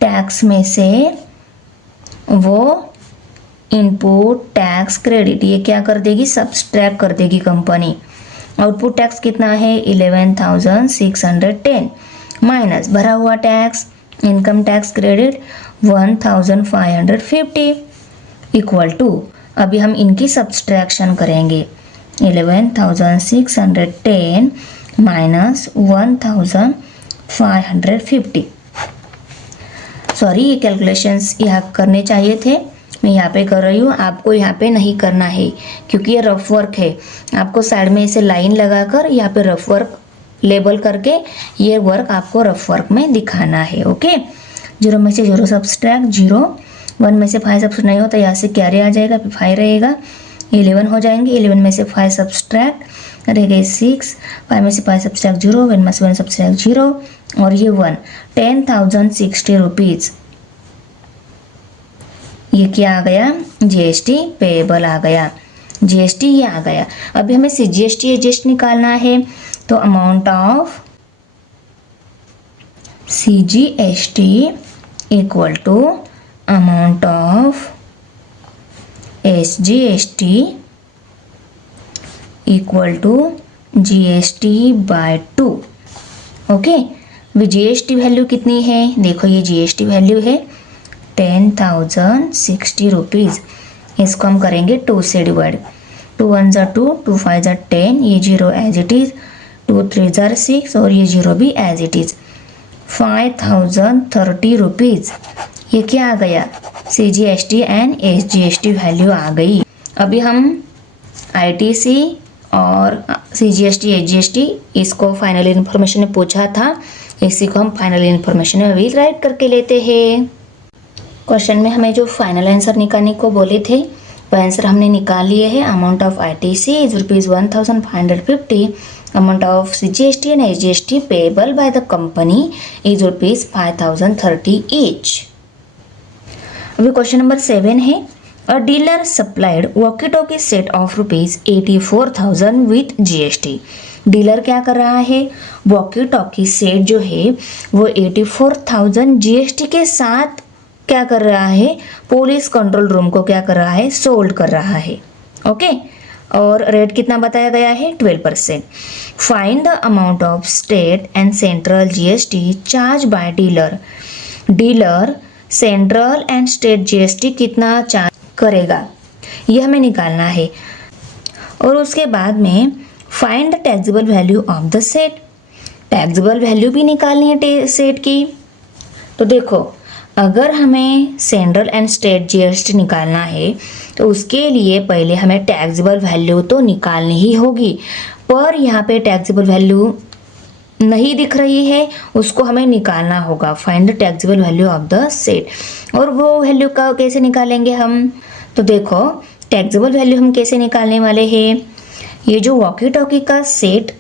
टैक्स में से वो इनपुट टैक्स क्रेडिट ये क्या कर देगी? सब्सट्रैक्ट कर देगी कंपनी। आउटपुट टैक्स कितना है? 11,610 माइनस भरा हुआ tax income tax credit 1,550 equal to, अभी हम इनकी सब्सट्रैक्शन करेंगे। 11,610 माइनस 1,550। सॉरी, ये कैलकुलेशंस यहाँ करने चाहिए थे, मैं यहाँ पे कर रही हूँ, आपको यहाँ पे नहीं करना है क्योंकि ये रफ वर्क है। आपको साइड में इसे लाइन लगाकर यहाँ पे रफ वर्क लेबल करके ये वर्क आपको रफ वर्क में दिखाना है। ओके, 0 में से 0 सब्सट्रैक्ट 0, 1 में से 5 सब्सट्रैक्ट नहीं होता, यहाँ से कैरी आ जाएगा, फिर 5 रहेगा, 11 हो जाएंगे। 11 में से 5 सब्सट्रैक्ट रह गए 6, 5 में से 5 सब्सट्रैक्ट 0, 1 में से 1 सब्सट्रैक्ट 0 और ये 1, 10,060 रुपीज़। ये क्या आ गया? जीएसटी पेएबल आ गया। जीएसटी ये आ गया। अभी हमें सीजीएसटी एसजीएसटी निकालना है, तो amount of CGST equal to amount of SGST equal to GST by 2। Okay, GST value कितनी है? देखो ये जीएसटी वैल्यू है 10,060 रुपीज़। इसको हम करेंगे 2 से डिवाइड। 2 1 ज़ा 2, 2 5 ज़ा 10, ये 0 एज इट इज़, 2 3 ज़ा 6 और ये 0 भी एज इट इज़। 5,030 रुपीज़। ये क्या आ गया? सीजीएसटी एंड एसजीएसटी वैल्यू आ गई। अभी हम आईटीसी और सीजीएसटी एसजीएसटी इसको फाइनल इन्फॉर्मेशन में पूछा था, इसी को हम फाइनल इन्फॉर्मेशन में अभी राइट करके लेते हैं। क्वेश्चन में हमें जो फाइनल आंसर निकालने को बोले थे वो आंसर हमने निकाल लिए हैं। Amount of ITC is ₹1,550, amount of CGST and SGST payable by the company is ₹5,030 each. अभी क्वेश्चन नंबर 7 है, a dealer supplied walkie talkie set of ₹84,000 with GST. Dealer क्या कर रहा है? वॉकी टॉकी सेट जो है वो 84,000 जीएसटी के साथ क्या कर रहा है? पुलिस कंट्रोल रूम को क्या कर रहा है? सोल्ड कर रहा है। ओके, और रेट कितना बताया गया है? 12%। Find the amount of state and central GST charge by dealer. Dealer central and state GST कितना चार्ज करेगा, ये हमें निकालना है। और उसके बाद में find the taxable value of the set. Taxable value भी निकालनी है सेट की। तो देखो, अगर हमें सेंट्रल एंड स्टेट जीएसटी निकालना है तो उसके लिए पहले हमें टैक्सेबल वैल्यू तो निकालनी ही होगी, पर यहाँ पे टैक्सेबल वैल्यू नहीं दिख रही है उसको हमें निकालना होगा, find the taxable value of the set. और वो वैल्यू का कैसे निकालेंगे हम, तो देखो टैक्सेबल वैल्यू हम कैसे निकालने वाले हैं। ये जो वॉकी टॉकी का सेट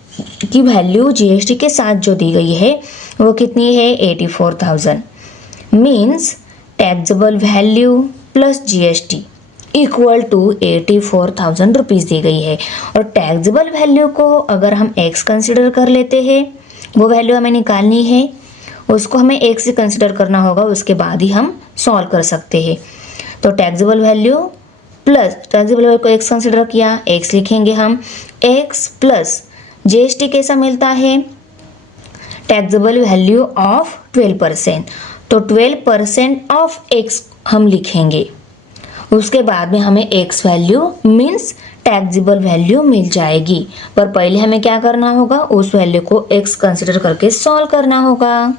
की वैल्यू जीएसटी के साथ जो दी गई है वो कितनी है 84,000, means taxable value plus GST equal to 84,000 rupees दी गई है। और टैक्सेबल वैल्यू को अगर हम एक्स कंसिडर कर लेते हैं, वो वैल्यू हमें निकालनी है, उसको हमें एक्स से कंसिडर करना होगा, उसके बाद ही हम सॉल्व कर सकते हैं। तो taxable value plus taxable value को एक्स कंसिडर किया, एक्स लिखेंगे हम, एक्स प्लस जीएसटी कैसा मिलता है, टैक्सेबल वैल्यू ऑफ 12%, तो 12% ऑफ एक्स हम लिखेंगे, उसके बाद में हमें x value means taxable value मिल जाएगी। पर पहले हमें क्या करना होगा, उस वैल्यू को एक्स कंसिडर करके सॉल्व करना होगा।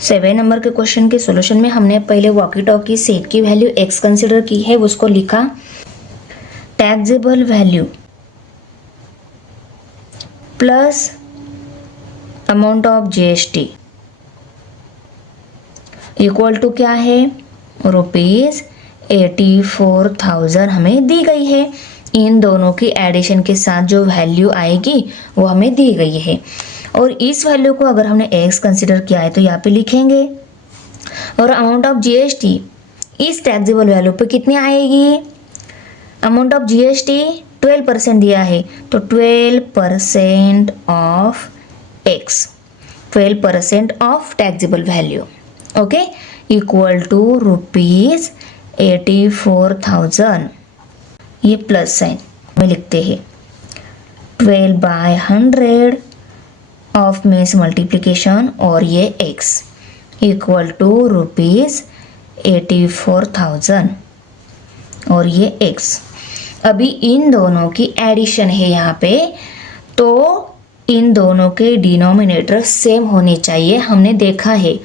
7 नंबर के क्वेश्चन के सॉल्यूशन में हमने पहले वॉकी टॉकी सेट की वैल्यू एक्स कंसिडर की है, उसको लिखा taxable value plus amount of GST equal to क्या है, रुपीज 84,000 हमें दी गई है। इन दोनों की एडिशन के साथ जो वैल्यू आएगी वो हमें दी गई है। और इस वैल्यू को अगर हमने एक्स कंसिडर किया है तो यहाँ पे लिखेंगे, और अमाउंट ऑफ जीएसटी इस टैक्सेबल वैल्यू पे कितनी आएगी, अमाउंट ऑफ जीएसटी 12% दिया है, तो 12% of X, 12% of taxable value, okay, equal to rupees 84,000, ये प्लस साइन में लिखते हैं, 12/100 ऑफ मीन्स मल्टीप्लिकेशन, और ये x इक्वल टू रुपीज 84,000 और ये x। अभी इन दोनों की एडिशन है यहाँ पे, तो इन दोनों के डिनोमिनेटर सेम होने चाहिए। हमने देखा है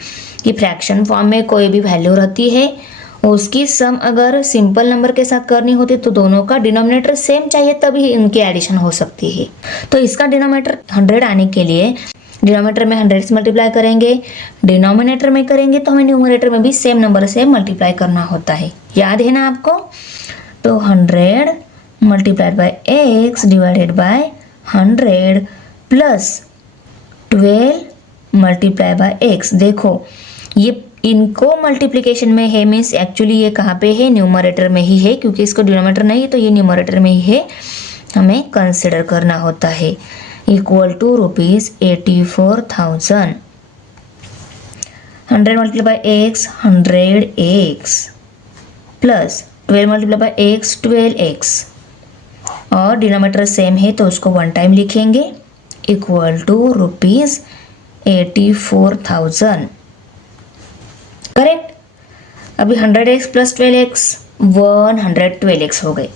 कि फ्रैक्शन फॉर्म में कोई भी वैल्यू रहती है, उसकी सम अगर सिंपल नंबर के साथ करनी होती तो दोनों का डिनोमिनेटर सेम चाहिए, तभी इनकी एडिशन हो सकती है। तो इसका डिनोमिनेटर 100 आने के लिए डिनोमिनेटर में 100 से मल्टीप्लाई करेंगे, डिनोमिनेटर में करेंगे तो हमें न्यूमरेटर में भी सेम नंबर से मल्टीप्लाई करना होता है, याद है ना आपको। तो 100 multiplied by x divided by 100 plus 12 multiply by x. देखो ये इनको मल्टीप्लिकेशन में है, मीन्स एक्चुअली ये कहाँ पे है, न्यूमरेटर में ही है, क्योंकि इसको डिनोमिनेटर नहीं है तो ये न्यूमरेटर में ही है, हमें कंसिडर करना होता है, equal to rupees 84,000। 100 multiply by X 100x plus 12 multiply by X 12x, और डिनोमिनेटर सेम है तो उसको वन टाइम लिखेंगे, इक्वल टू रुपीज 84,000, करेक्ट। अभी 100x प्लस 12x 112x हो गए,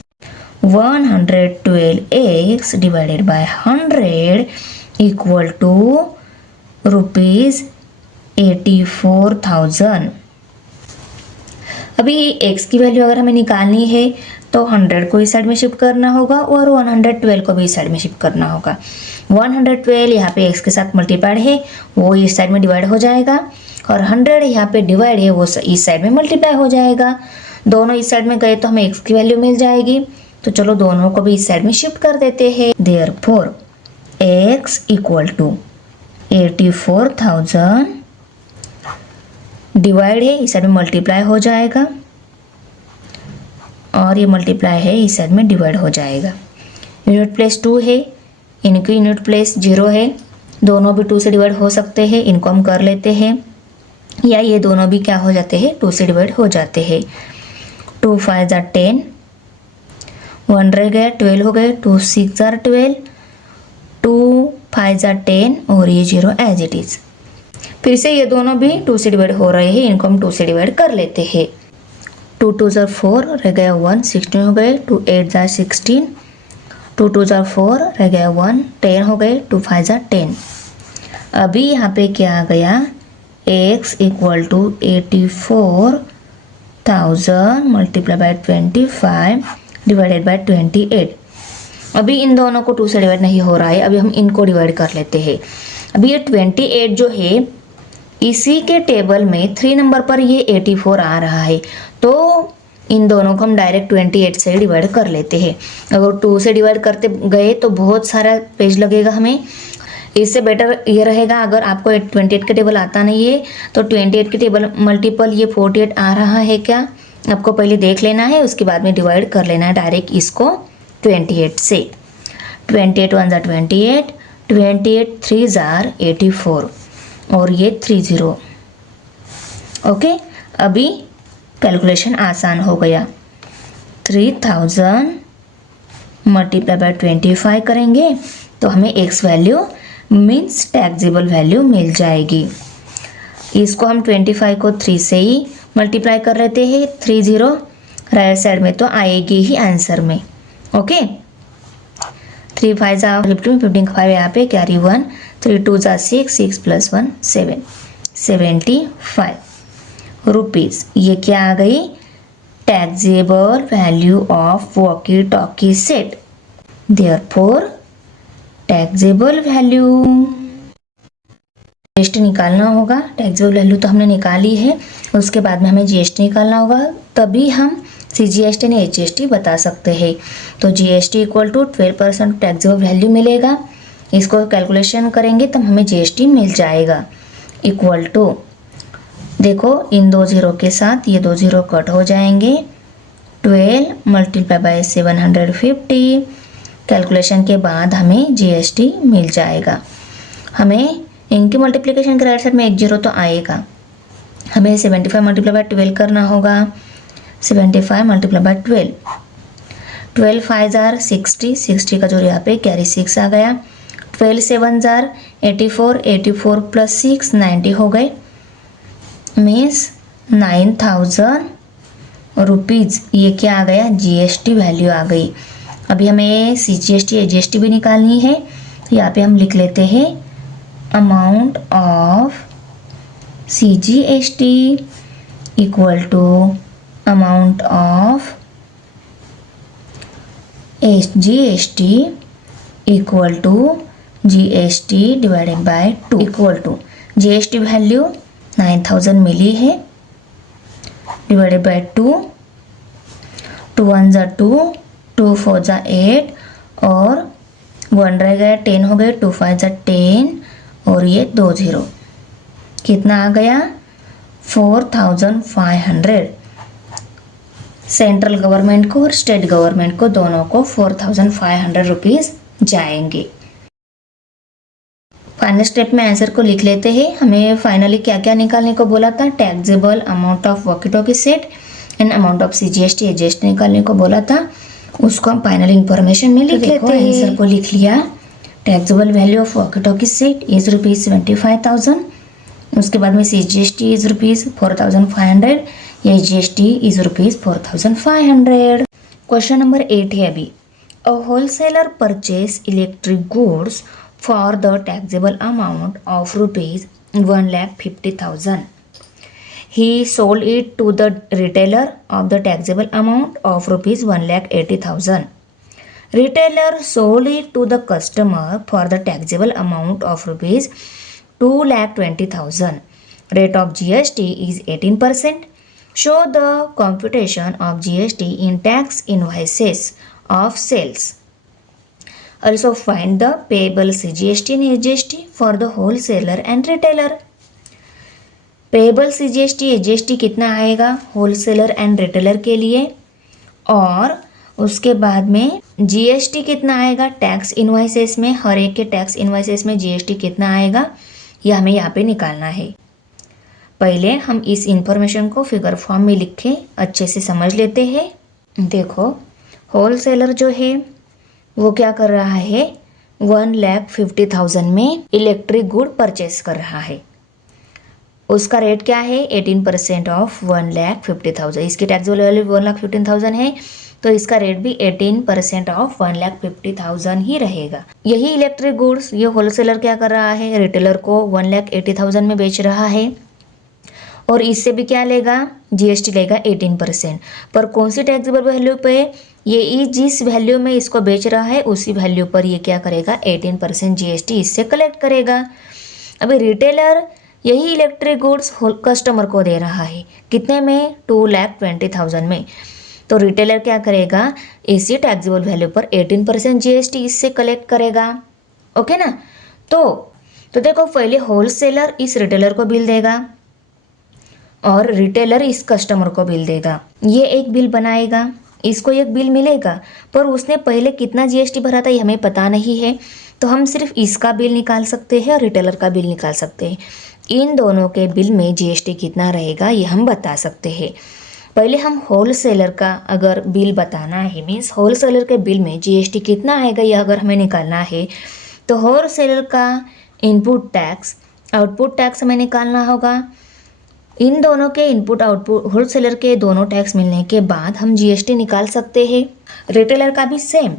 112x divided by 100 equal to rupees 84,000। अभी x की वैल्यू अगर हमें निकालनी है तो 100 को इस साइड में शिफ्ट करना होगा और 112 को भी इस साइड में शिफ्ट करना होगा। 112 यहाँ पे x के साथ मल्टीप्लाइड है, वो इस साइड में डिवाइड हो जाएगा, और 100 यहाँ पे डिवाइड है, वो इस साइड में मल्टीप्लाई हो जाएगा। दोनों इस साइड में गए तो हमें x की वैल्यू मिल जाएगी, तो चलो दोनों को भी इस साइड में शिफ्ट कर देते हैं। Therefore x equal to 84,000 divide है, इस साइड में मल्टीप्लाई हो जाएगा, और ये मल्टीप्लाई है, इस साइड में डिवाइड हो जाएगा। यूनिट प्लेस 2 है, इनकी यूनिट प्लेस 0 है, दोनों भी 2 से डिवाइड हो सकते हैं, इनको हम कर लेते हैं, या ये दोनों भी क्या हो जाते हैं 2 से डिवाइड हो जाते हैं। 2 5 जार 10, 1 रह गया, 12 हो गए, 2 6 जार 12, 2 5 जार 10 और ये 0 एज इट इज। फिर से ये दोनों भी 2 से डिवाइड हो रहे हैं, इनको हम 2 से डिवाइड कर लेते हैं। 2 2 जार 4 रह गया 1, 16 हो गए, 2 8 जार 16, 2 2 जार 4 रह गया 1, 10 हो गए, 2 5 जार 10। अभी यहाँ पे क्या आ गया, x equal to 84,000 multiply by 25 divided by 28। अभी इन दोनों को 2 से डिवाइड नहीं हो रहा है, अभी हम इनको डिवाइड कर लेते हैं। अभी ये 28 जो है इसी के टेबल में 3 नंबर पर ये 84 आ रहा है, तो इन दोनों को हम डायरेक्ट 28 से डिवाइड कर लेते हैं। अगर 2 से डिवाइड करते गए तो बहुत सारा पेज लगेगा हमें। इससे बेटर ये रहेगा, अगर आपको 28 का टेबल आता नहीं है तो 28 के टेबल मल्टीपल ये 48 आ रहा है क्या, आपको पहले देख लेना है, उसके बाद में डिवाइड कर लेना है डायरेक्ट इसको 28 से। 28 1 ज़ा 28, 28 3 ज़ार 84 और ये 30। ओके, अभी कैलकुलेशन आसान हो गया। 3000 मल्टीप्लाई बाय 25 करेंगे तो हमें x value means taxable value मिल जाएगी। इसको हम 25 को 3 से ही मल्टीप्लाई कर लेते हैं, 30 राइट साइड में तो आएगी ही आंसर में। ओके, 3 5 ज़ा 15, 15 का 5 यहाँ पे कैरी 1, 3 2 ज़ा 6, 6 + 1 7, 75 रुपीज़। ये क्या आ गई, taxable value of walkie talkie set. Therefore taxable value, GST निकालना होगा। टैक्सेबल वैल्यू तो हमने निकाली है, उसके बाद में हमें जीएसटी निकालना होगा, तभी हम सीजीएसटी ने एचजीएसटी बता सकते हैं। तो GST equal to 12% taxable value मिलेगा। इसको कैलकुलेशन करेंगे तब हमें जीएसटी मिल जाएगा। इक्वल टू, देखो इन 2 0 के साथ ये 2 0 कट हो जाएंगे, 12 मल्टीप्लाई बाय 750। कैलकुलेशन के बाद हमें जीएसटी मिल जाएगा। हमें इनके मल्टीप्लिकेशन के राइट साइड में 1 0 तो आएगा, हमें 75 मल्टीप्लाई बाय 12 करना होगा। 75 मल्टीप्लाई बाय 12, 12 5 ज़ार 60, 60 का जो यहाँ पे कैरी 6 आ गया। 12 7 ज़ार 84, 84 + 6 90 हो गए, मीन्स 9000 रुपीज़। ये क्या आ गया, जीएसटी वैल्यू आ गई। अभी हमें सीजीएसटी एजीएसटी भी निकालनी है, तो यहाँ पे हम लिख लेते हैं amount of CGST equal to amount of GST equal to GST divided by 2 equal to GST value 9000 मिली है डिवाइडेड बाय 2, 2 1 ज़ा 2, 2 4 ज़ा 8 और 1 रह गया, 10 हो गए, 2 5 ज़ा 10 और ये 2 0 कितना आ गया, 4500। सेंट्रल गवर्नमेंट को और स्टेट गवर्नमेंट को दोनों को 4500 रुपीज़ जाएंगे। फाइनल स्टेप में आंसर को लिख लेते हैं। हमें फाइनली क्या क्या निकालने को बोला था, taxable amount of walkie talkie set and amount of CGST AGST निकालने को बोला था, उसको हम फाइनल इंफॉर्मेशन में लिख लेते हैं। आंसर को लिख लिया, taxable value of walkie talkie set is ₹75,000, उसके बाद में CGST is ₹4,500, AGST is ₹4,500। Question number 8 है अभी, अ wholesaler purchase electric goods for the taxable amount of ₹1,50,000. He sold it to the retailer of the taxable amount of ₹1,80,000. Retailer sold it to the customer for the taxable amount of ₹2,20,000. Rate of GST is 18%. Show the computation of GST in tax invoices of sales. Also find the payable CGST and AGST for the wholesaler and retailer. Payable CGST AGST कितना आएगा wholesaler and retailer के लिए, और उसके बाद में GST कितना आएगा टैक्स इनवॉइसेस में, हर एक के टैक्स इनवॉइसेस में GST कितना आएगा, यह हमें यहाँ पे निकालना है। पहले हम इस इंफॉर्मेशन को फिगर फॉर्म में लिख के अच्छे से समझ लेते हैं। देखो होलसेलर जो है वो क्या कर रहा है, 1,50,000 में इलेक्ट्रिक गुड परचेस कर रहा है। उसका रेट क्या है, 18% ऑफ 1,50,000। इसकी टैक्सेबल वैल्यू 1,15,000 है, तो इसका रेट भी 18% ऑफ 1,50,000 ही रहेगा। यही इलेक्ट्रिक गुड्स ये होलसेलर क्या कर रहा है, रिटेलर को 1,80,000 में बेच रहा है, और इससे भी क्या लेगा, जीएसटी लेगा 18%। पर कौन सी टैक्सेबल वैल्यू पे, ये जिस वैल्यू में इसको बेच रहा है उसी वैल्यू पर ये क्या करेगा, 18% जीएसटी इससे कलेक्ट करेगा। अभी रिटेलर यही इलेक्ट्रिक गुड्स कस्टमर को दे रहा है, कितने में, 2,20,000 में। तो रिटेलर क्या करेगा, इसी टैक्सेबल वैल्यू पर 18% जीएसटी इससे कलेक्ट करेगा। ओके ना। तो देखो पहले होलसेलर इस रिटेलर को बिल देगा और रिटेलर इस कस्टमर को बिल देगा। ये एक बिल बनाएगा, इसको एक बिल मिलेगा, पर उसने पहले कितना जीएसटी भरा था ये हमें पता नहीं है, तो हम सिर्फ इसका बिल निकाल सकते हैं और रिटेलर का बिल निकाल सकते हैं। इन दोनों के बिल में जीएसटी कितना रहेगा ये हम बता सकते हैं। पहले हम होलसेलर का अगर बिल बताना है, मीन्स होलसेलर के बिल में जीएसटी कितना आएगा ये अगर हमें निकालना है, तो होलसेलर का इनपुट टैक्स, आउटपुट टैक्स हमें निकालना होगा। इन दोनों के इनपुट आउटपुट होलसेलर के दोनों टैक्स मिलने के बाद हम जीएसटी निकाल सकते हैं। रिटेलर का भी सेम,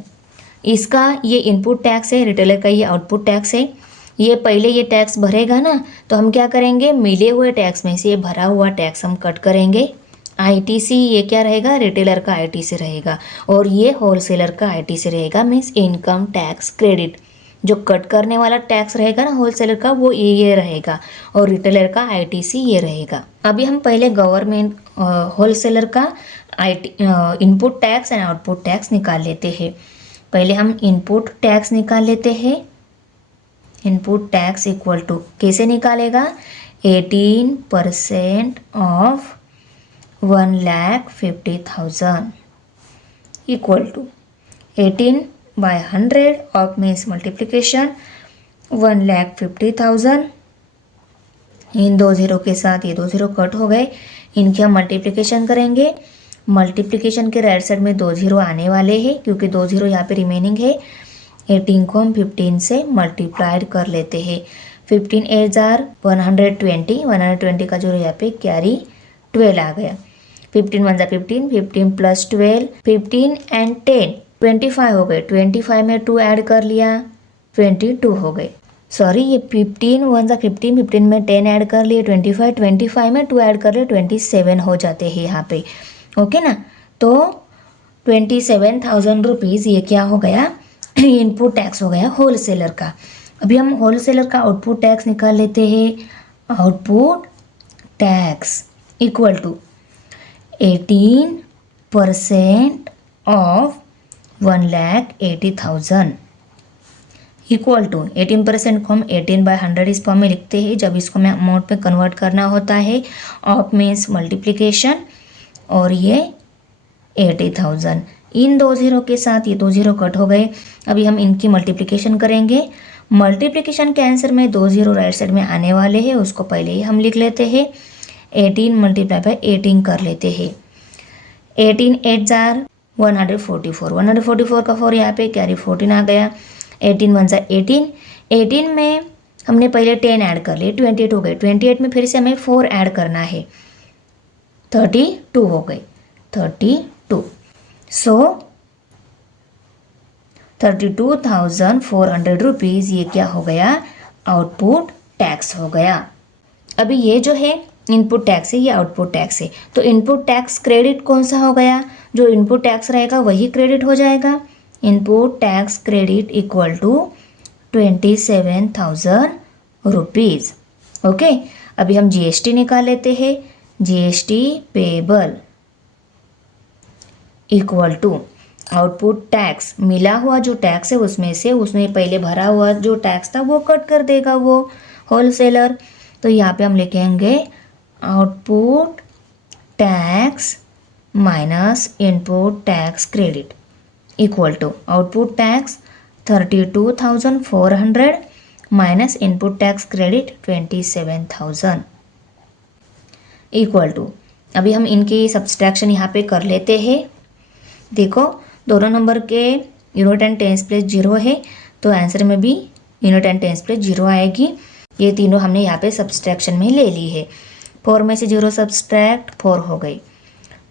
इसका ये इनपुट टैक्स है, रिटेलर का ये आउटपुट टैक्स है। ये पहले ये टैक्स भरेगा ना, तो हम क्या करेंगे, मिले हुए टैक्स में से भरा हुआ टैक्स हम कट करेंगे। आईटीसी ये क्या रहेगा, रिटेलर का आईटीसी रहेगा और ये होलसेलर का आईटीसी रहेगा, मीन्स इनकम टैक्स क्रेडिट। जो कट करने वाला टैक्स रहेगा ना होलसेलर का, वो ये रहेगा और रिटेलर का आईटीसी ये रहेगा। अभी हम पहले गवर्नमेंट होलसेलर का input tax and output tax निकाल लेते हैं। पहले हम इनपुट टैक्स निकाल लेते हैं। इनपुट टैक्स इक्वल टू कैसे निकालेगा, 18% of 1,50,000 equal to 18/100 of means multiplication 1,50,000। इन दो जीरो के साथ ये दो जीरो कट हो गए, इनकी हम मल्टीप्लिकेशन करेंगे। मल्टीप्लिकेशन के राइट साइड में दो जीरो आने वाले हैं क्योंकि दो जीरो यहाँ पे रिमेनिंग है। 18 को हम 15 से मल्टीप्लाइड कर लेते हैं। 15 8 जार 120, 120 का जो यहाँ पे कैरी 12 आ गया। 15 1 15, 15 प्लस 12, 15 एंड 10 25 हो गए। 25 में 2 ऐड कर लिया, 22 हो गए। सॉरी, ये 15 1 15, 15 में 10 ऐड कर लिए 25, 25 में 2 ऐड कर लिए 27 हो जाते हैं यहाँ पे। ओके ना। तो 27,000 रुपीज़ ये क्या हो गया, इनपुट टैक्स हो गया होलसेलर का। अभी हम होलसेलर का आउटपुट टैक्स निकाल लेते हैं। Output tax equal to 18% of 1,80,000 equal to 18% को हम 18/100 इस फॉर्म में लिखते हैं। जब इसको हमें अमाउंट में कन्वर्ट करना होता है, ऑफ मीन्स मल्टीप्लिकेशन और ये 80,000। इन दो जीरो के साथ ये दो जीरो कट हो गए। अभी हम इनकी मल्टीप्लिकेशन करेंगे। मल्टीप्लिकेशन के आंसर में दो जीरो राइट साइड में आने वाले हैं, उसको पहले ही हम लिख लेते हैं। 18 मल्टीप्लाई बाय 18 कर लेते हैं। 18 8 जार 144, 144 का 4 यहाँ पे कैरी 14 आ गया। 18 1 18, 18 में हमने पहले 10 ऐड कर लिए, 28 हो गए। 28 में फिर से हमें 4 ऐड करना है, 32 हो गए। 32, सो 32,400 रुपीज़ ये क्या हो गया, आउटपुट टैक्स हो गया। अभी ये जो है इनपुट टैक्स है, ये आउटपुट टैक्स है। तो इनपुट टैक्स क्रेडिट कौन सा हो गया, जो इनपुट टैक्स रहेगा वही क्रेडिट हो जाएगा। Input tax credit equal to 27,000 rupees. Okay, अभी हम जीएसटी निकाल लेते हैं। GST payable equal to output tax, मिला हुआ जो टैक्स है उसमें से उसने पहले भरा हुआ जो टैक्स था वो कट कर देगा वो होलसेलर। तो यहाँ पे हम लिखेंगे output tax minus input tax credit equal to output tax 32,400 minus input tax credit 27,000 equal to. अभी हम इनकी सब्सट्रैक्शन यहाँ पे कर लेते हैं। देखो दोनों नंबर के यूनिट एंड टेंस प्लेस 0 है, तो आंसर में भी यूनिट एंड टेंस प्लेस 0 आएगी। ये तीनों हमने यहाँ पे सब्सट्रैक्शन में ले ली है। 4 में से 0 सब्सट्रैक्ट 4 हो गई।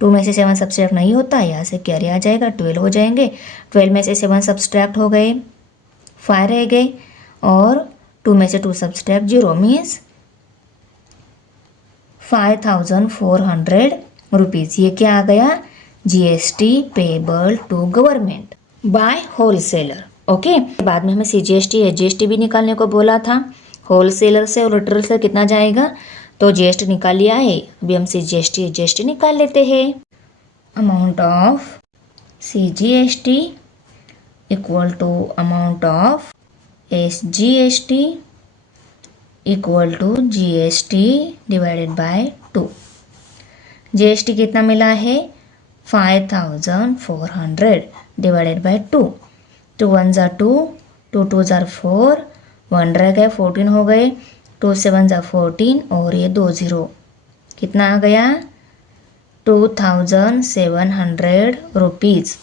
2 में से 7 सब्सट्रैक्ट नहीं होता, यहाँ से कैरी आ जाएगा, 12 हो जाएंगे। 12 में से 7 सब्सट्रैक्ट हो गए, 5 रह गए और 2 में से 2 सब्सट्रैक्ट 0 मीन्स 5,400 रुपीज़। ये क्या आ गया, GST payable to government by wholesaler. Okay, बाद में हमें सीजीएसटी एचजीएसटी भी निकालने को बोला था। होलसेलर से और रिटेलर से कितना जाएगा, तो जीएसटी निकाल लिया है, अभी हम जीएसटी निकाल लेते हैं। Amount of CGST equal to amount of SGST equal to GST divided by 2। GST कितना मिला है 5400 डिवाइडेड बाय 2। 2 1 ज़ा 2, 2 2 ज़ा 4, 1 रह गए 14 हो गए, 2 7 ज़ा 14 और ये 2 0 कितना आ गया 2700 rupees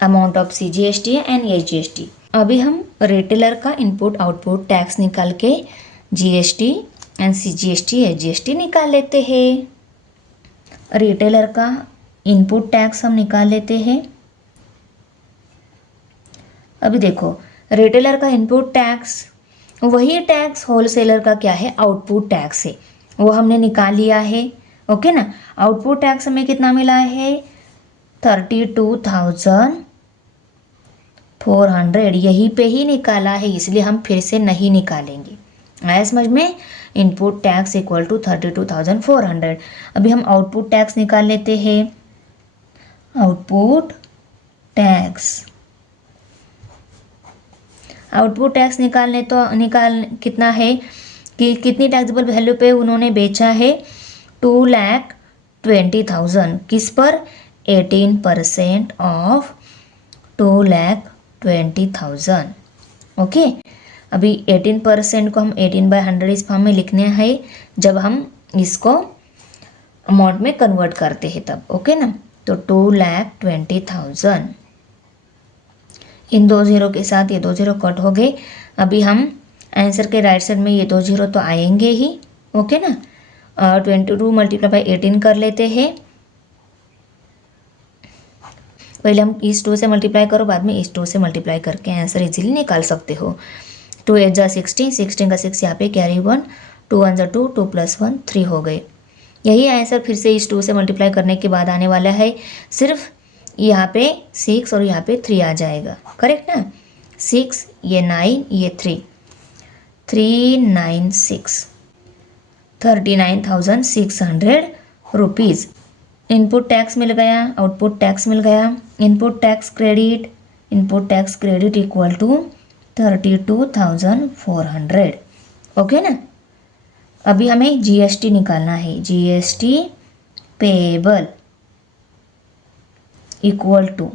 amount of CGST and SGST. अभी हम रिटेलर का इनपुट आउटपुट टैक्स निकाल के जीएसटी एंड सीजीएसटी एसजीएसटी निकाल लेते हैं। रिटेलर का इनपुट टैक्स हम निकाल लेते हैं। अभी देखो रिटेलर का इनपुट टैक्स वही टैक्स होलसेलर का क्या है आउटपुट टैक्स है, वो हमने निकाल लिया है। ओके ना, आउटपुट टैक्स हमें कितना मिला है 32,400, यहीं पे ही निकाला है, इसलिए हम फिर से नहीं निकालेंगे। आया समझ में? Input tax equal to 32,400। अभी हम आउटपुट टैक्स निकाल लेते हैं। आउटपुट टैक्स निकालने तो कितना है कि कितनी टैक्सेबल वैल्यू पे उन्होंने बेचा है 2,20,000 किस पर 18% ऑफ 2,20,000। ओके, अभी 18% को हम 18/100 इस फॉर्म में लिखने हैं जब हम इसको अमाउंट में कन्वर्ट करते हैं तब। ओके ना, तो 2,20,000 इन 2 0 के साथ ये 2 0 कट हो गए। अभी हम आंसर के राइट साइड में ये 2 0 तो आएंगे ही। ओके ना, 22 मल्टीप्लाई बाई 18 कर लेते हैं। पहले हम इस 2 से मल्टीप्लाई करो, बाद में इस 2 से मल्टीप्लाई करके आंसर इजीली निकाल सकते हो। 2 8 जा 16, 16 का 6 यहाँ पे कैरी 1, 2 1 जा 2, 2 + 1 3 हो गए। यही आंसर फिर से इस 2 से मल्टीप्लाई करने के बाद आने वाला है, सिर्फ यहाँ पे 6 और यहाँ पे 3 आ जाएगा। करेक्ट ना, 6 ये 9 ये 3, 396 39,600 रुपीज़। इनपुट टैक्स मिल गया, आउटपुट टैक्स मिल गया। Input tax credit equal to 32,400। Okay ना, अभी हमें जीएसटी निकालना है। GST payable equal to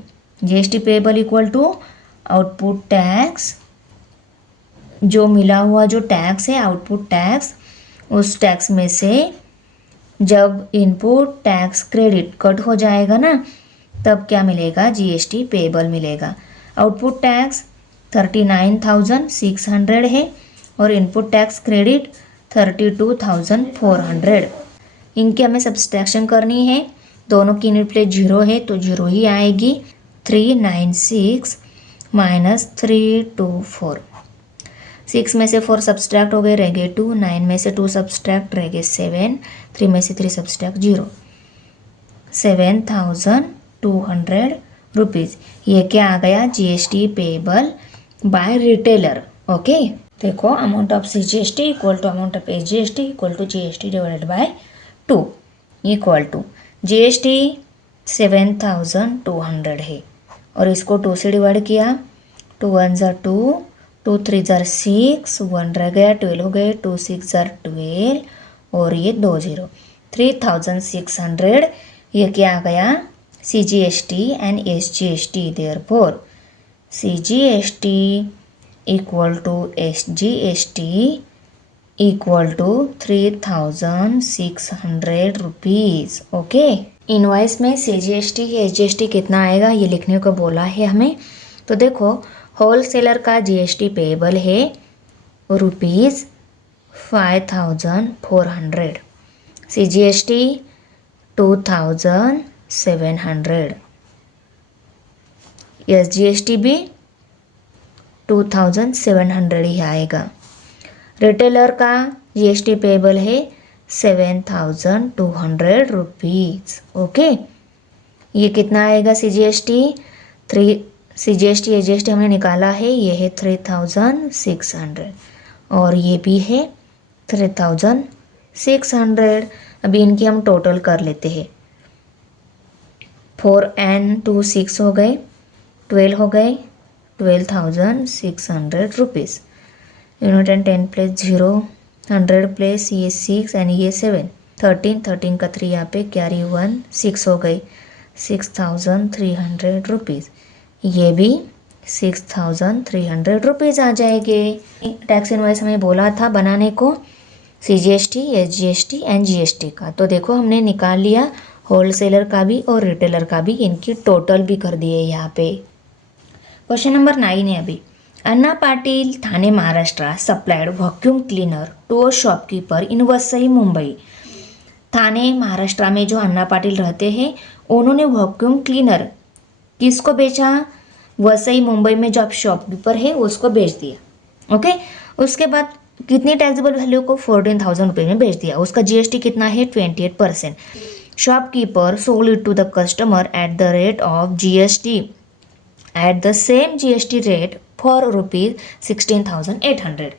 output tax, जो मिला हुआ जो टैक्स है आउटपुट टैक्स, उस टैक्स में से जब इनपुट टैक्स क्रेडिट कट हो जाएगा ना, तब क्या मिलेगा जीएसटी पेएबल मिलेगा। आउटपुट टैक्स 39,600 है और इनपुट टैक्स क्रेडिट 32,400। इनकी हमें सब्सट्रैक्शन करनी है, दोनों की यूनिट प्लेस 0 है तो 0 ही आएगी। 396 माइनस 324, 6 में से 4 सब्सट्रैक्ट हो गए, रह गए 2, 9 में से 2 सब्सट्रैक्ट रह गए 7, 3 में से 3 सब्सट्रैक्ट 0, 7,200 रुपीज़। ये क्या आ गया GST payable by retailer. Okay, देखो amount of CGST equal to amount of SGST equal to GST divided by 2 equal to GST 7,200 है और इसको 2 से डिवाइड किया, 2 1 ज़ा 2, 2 3 ज़ा 6, 1 रह गया 12 हो गए, 2 6 ज़ा 12 और ये 2 0, 3,600। ये क्या आ गया CGST and SGST. Therefore CGST equal to SGST equal to 3,600 rupees. Okay, invoice में सीजीएसटी एसजीएसटी कितना आएगा ये लिखने को बोला है हमें। तो देखो होलसेलर का जीएसटी पेएबल है ₹5,400, सीजीएसटी 2,700, एसजीएसटी भी 2,700 ही आएगा। रिटेलर का जीएसटी पेएबल है 7,200 रुपीज़। ओके, ये कितना आएगा सीजीएसटी एसजीएसटी हमने निकाला है, ये है 3,600 और ये भी है 3600। अभी इनकी हम टोटल कर लेते हैं। 4n 6 हो गए, 12 हो गए, 12,600 rupees. Unit and 10 plus 0, 100 plus ये 6 एंड ये 7, 13 का 3 यहाँ पे कैरी 1, 6 हो गई, 6,300 रुपीज़। ये भी 6,300 रुपीज़ आ जाएंगे। टैक्स इनवॉइस हमें बोला था बनाने को CGST, SGST एंड GST का। तो देखो हमने निकाल लिया होलसेलर का भी और रिटेलर का भी, इनकी टोटल भी कर दिए यहाँ पे। क्वेश्चन नंबर 9 है अभी। Anna Patil Thane Maharashtra supplied vacuum cleaner to a shopkeeper in Vasai Mumbai. Thane Maharashtra में जो अन्ना पाटिल रहते हैं उन्होंने वैक्यूम क्लीनर किसको बेचा? वसई मुंबई में जो आप शॉपकीपर है उसको बेच दिया। ओके, उसके बाद कितनी टैक्सेबल वैल्यू को 14,000 रुपये में बेच दिया। उसका GST कितना है? 28%। Shopkeeper sold it to the customer at the rate of GST at the same GST rate for ₹16,800।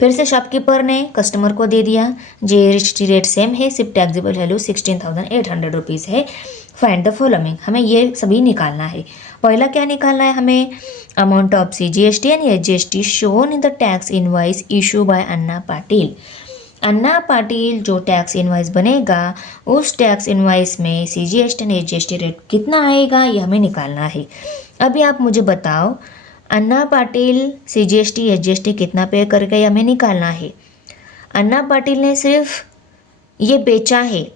फिर से शॉपकीपर ने कस्टमर को दे दिया, GST रेट सेम है, सिर्फ टैक्सेबल वैल्यू 16,800 रुपीज़ है। फाइंड द फॉलोइंग, हमें ये सभी निकालना है। पहला क्या निकालना है हमें? Amount of CGST and SGST shown in the tax invoice issue by Anna Patil. Anna Patil जो टैक्स इनवाइस बनेगा उस टैक्स इनवाइस में CGST एंड SGST रेट कितना आएगा ये हमें निकालना है। अभी आप मुझे बताओ अन्ना पाटिल CGST SGST कितना पे कर गए हमें निकालना है। अन्ना पाटिल ने सिर्फ ये बेचा है,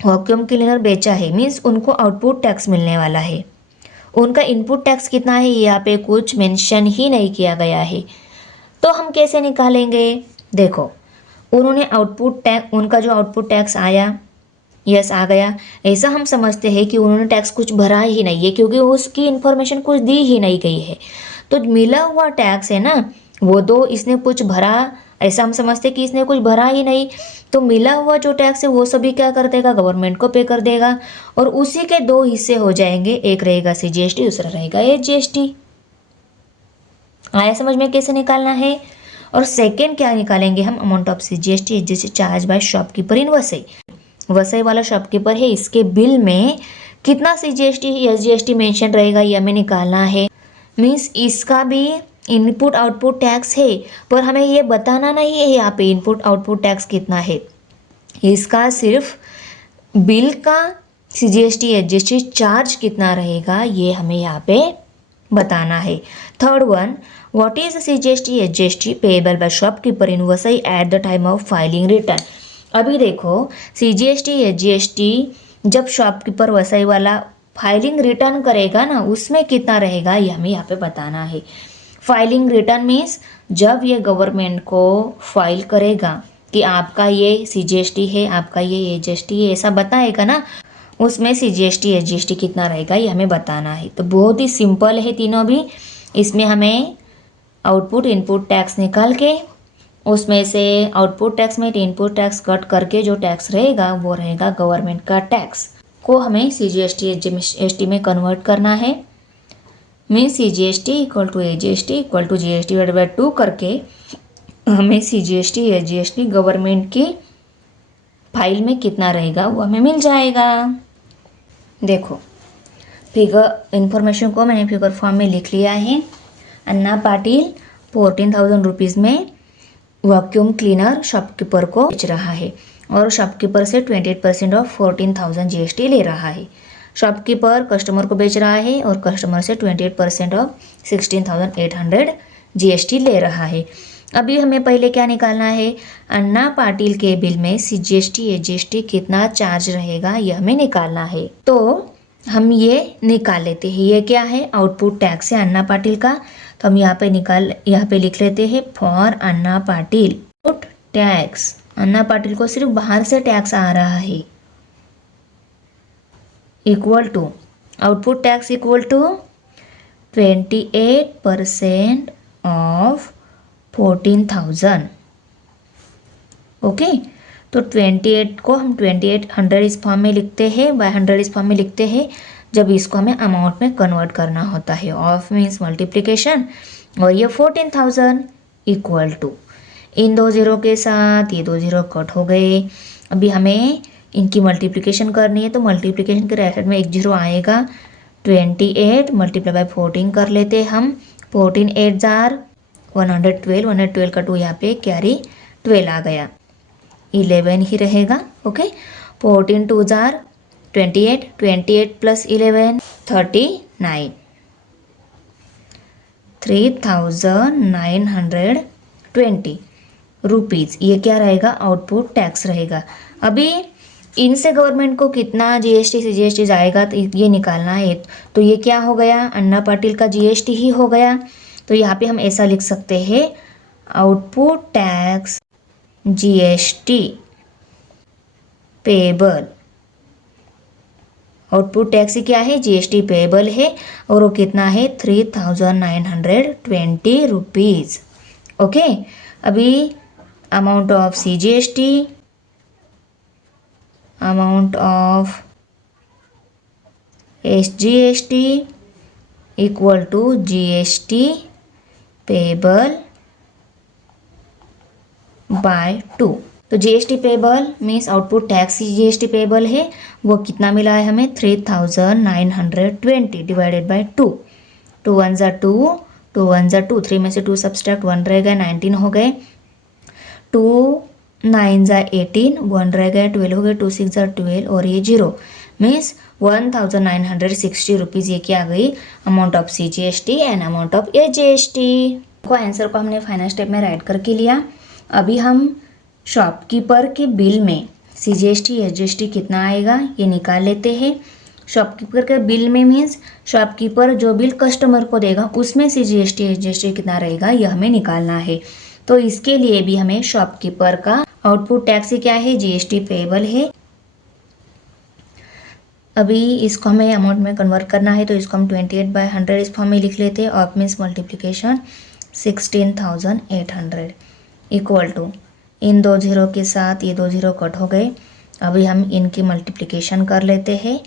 वैक्यूम क्लीनर बेचा है, मीन्स उनको आउटपुट टैक्स मिलने वाला है। उनका इनपुट टैक्स कितना है यहाँ पे कुछ मेंशन ही नहीं किया गया है। तो हम कैसे निकालेंगे? देखो, उन्होंने आउटपुट टैक्स, उनका जो आउटपुट टैक्स आया, यस आ गया, ऐसा हम समझते हैं कि उन्होंने टैक्स कुछ भरा ही नहीं है क्योंकि उसकी इन्फॉर्मेशन कुछ दी ही नहीं गई है। तो मिला हुआ टैक्स है ना, वो दो इसने कुछ भरा, ऐसा हम समझते कि इसने कुछ भरा ही नहीं। तो मिला हुआ जो टैक्स है वो सभी क्या कर देगा? गवर्नमेंट को पे कर देगा और उसी के दो हिस्से हो जाएंगे, एक रहेगा CGST, दूसरा रहेगा SGST। आया समझ में कैसे निकालना है? और सेकेंड क्या निकालेंगे हम? Amount of CGST SGST charge by shopkeeper in Vasai. Vasai वाला शॉपकीपर है, इसके बिल में कितना CGST SGST मेंशन रहेगा ये हमें निकालना है। मीन्स इसका भी इनपुट आउटपुट टैक्स है, पर हमें ये बताना नहीं है यहाँ पे इनपुट आउटपुट टैक्स कितना है। इसका सिर्फ बिल का CGST SGST चार्ज कितना रहेगा ये हमें यहाँ पे बताना है। Third one, what is CGST SGST payable by shopkeeper in Vasai eight the time of filing return. अभी देखो CGST SGST जब शॉपकीपर वसई वाला फाइलिंग रिटर्न करेगा ना उसमें कितना रहेगा ये हमें यहाँ पे बताना है। फाइलिंग रिटर्न मीन्स जब ये गवर्नमेंट को फाइल करेगा कि आपका ये CGST है, आपका ये SGST है, ऐसा बताएगा ना, उसमें CGST SGST कितना रहेगा ये हमें बताना है। तो बहुत ही सिंपल है तीनों भी। इसमें हमें आउटपुट इनपुट टैक्स निकाल के उसमें से आउटपुट टैक्स में इनपुट टैक्स कट करके जो टैक्स रहेगा वो रहेगा गवर्नमेंट का टैक्स, को हमें CGST SGST में कन्वर्ट करना है। Means CGST equal to SGST equal to GST/2 करके हमें CGST SGST गवर्नमेंट की फाइल में कितना रहेगा वो हमें मिल जाएगा। देखो फिगर इन्फॉर्मेशन को मैंने फिगर फॉर्म में लिख लिया है। अन्ना पाटिल 14,000 रुपीज़ में वैक्यूम क्लीनर शॉपकीपर को बेच रहा है और शॉपकीपर से 28% ऑफ 14,000 GST ले रहा है। शॉपकीपर कस्टमर को बेच रहा है और कस्टमर से 28% ऑफ 16,800 GST ले रहा है। अभी हमें पहले क्या निकालना है? अन्ना पाटिल के बिल में CGST SGST कितना चार्ज रहेगा ये हमें निकालना है। तो हम ये निकाल लेते हैं। ये क्या है? आउटपुट टैक्स है अन्ना पाटिल का। तो हम यहाँ पे लिख लेते हैं for Anna Patil output tax. Anna Patil को सिर्फ बाहर से टैक्स आ रहा है, equal to output tax equal to 28% of 14,000। Okay, तो 28 को हम 2800 इस फॉर्म में लिखते हैं, बाय 100 इस फॉर्म में लिखते हैं जब इसको हमें अमाउंट में कन्वर्ट करना होता है। ऑफ मीन्स मल्टीप्लिकेशन और ये 14,000 इक्वल टू इन दो ज़ीरो के साथ ये दो ज़ीरो कट हो गए। अभी हमें इनकी मल्टीप्लिकेशन करनी है, तो मल्टीप्लिकेशन के राइट साइड में एक जीरो आएगा। 28 मल्टीप्लाई बाय 14 कर लेते हम। 14 8 जार 112, 112 का 2 यहाँ पे कैरी 12 आ गया, 11 ही रहेगा। Okay, 14 2 jar 28, 28 plus 11 39, 3920 rupees. ये क्या रहेगा? आउटपुट टैक्स रहेगा। अभी इनसे गवर्नमेंट को कितना जीएसटी से जीएसटी जाएगा तो ये निकालना है। तो ये क्या हो गया? अन्ना पाटिल का जीएसटी ही हो गया। तो यहाँ पे हम ऐसा लिख सकते हैं, output tax GST payable. Output tax क्या है? जीएसटी पेबल है, और वो कितना है? 3920 रुपीज़। ओके, अभी amount of CGST, amount of SGST equal to GST payable by 2। तो GST payable means output tax GST payable है, वो कितना मिला है हमें? 3920 डिवाइडेड बाय 2। 2 1 ज़ा 2, 2 1 ज़ा 2, 3 में से 2 सब्सट्रैक्ट 1 रह गया, 19 हो गए। 2 9 ज़ा 18, 1 रह गया, 12 हो गए। 2 6 ज़ा 12 और ये 0 मीन्स 1960 रुपीज़। ये क्या आ गई? Amount of CGST and amount of AGST को आंसर को हमने फाइनल स्टेप में राइट करके लिया। अभी हम शॉपकीपर के बिल में सीजीएसटी एसजीएसटी कितना आएगा ये निकाल लेते हैं। शॉपकीपर के बिल में मीन्स शॉपकीपर जो बिल कस्टमर को देगा उसमें सीजीएसटी एसजीएसटी कितना रहेगा यह हमें निकालना है। तो इसके लिए भी हमें शॉपकीपर का आउटपुट टैक्स क्या है? जीएसटी पेएबल है। अभी इसको हमें अमाउंट में कन्वर्ट करना है, तो इसको हम 28/100 इस फॉर्म में लिख लेते हैं। Of means multiplication 16,800 equal to, इन दो जीरो के साथ ये दो जीरो कट हो गए। अभी हम इनकी मल्टीप्लिकेशन कर लेते हैं।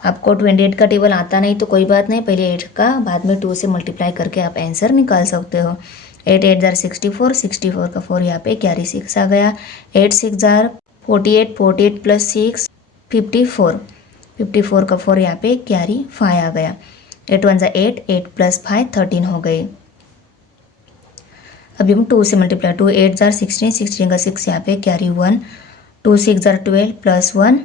आपको 28 का टेबल आता नहीं तो कोई बात नहीं, पहले 8 का बाद में 2 से मल्टीप्लाई करके आप आंसर निकाल सकते हो। 8 8 जार 64, 64 का 4 यहाँ पे कैरी 6 आ गया। 8 6 जार 48, 48 प्लस 6 54, 54 का 4 यहाँ पे कैरी 5 आ गया। 8 1 जार 8, 8 प्लस 5 13 हो गए। अभी हम 2 से मल्टीप्लाई, 2 8 जार 16, 16 का 6 यहाँ पे कैरी 1, 2 6 जार 12 प्लस 1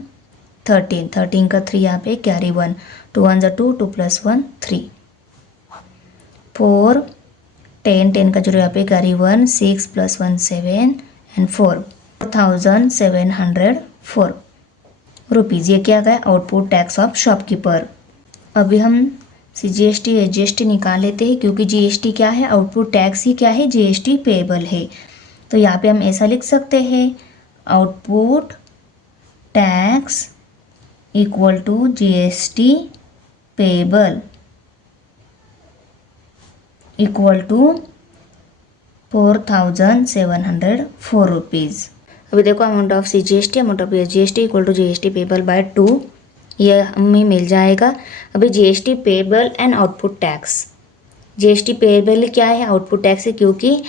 13, 13 का 3 यहाँ पे कैरी 1, 2 1 जार 2, 2 प्लस 1 3, 4 10, 10 का 0 यहाँ पे कैरी 1, 6 प्लस 1 7 एंड 4,704 रुपीज़। ये क्या गया? Output tax of shopkeeper. अभी हम जीएसटी एसजीएसटी निकाल लेते हैं, क्योंकि जीएसटी क्या है? आउटपुट टैक्स ही क्या है? जीएसटी पेएबल है। तो यहाँ पे हम ऐसा लिख सकते हैं, output tax equal to GST payable equal to 4,704 rupees. अभी देखो amount of CGST, amount of SGST equal to GST payable by 2, ये हमें मिल जाएगा। अभी GST payable and output tax, GST payable क्या है? आउटपुट टैक्स है, क्योंकि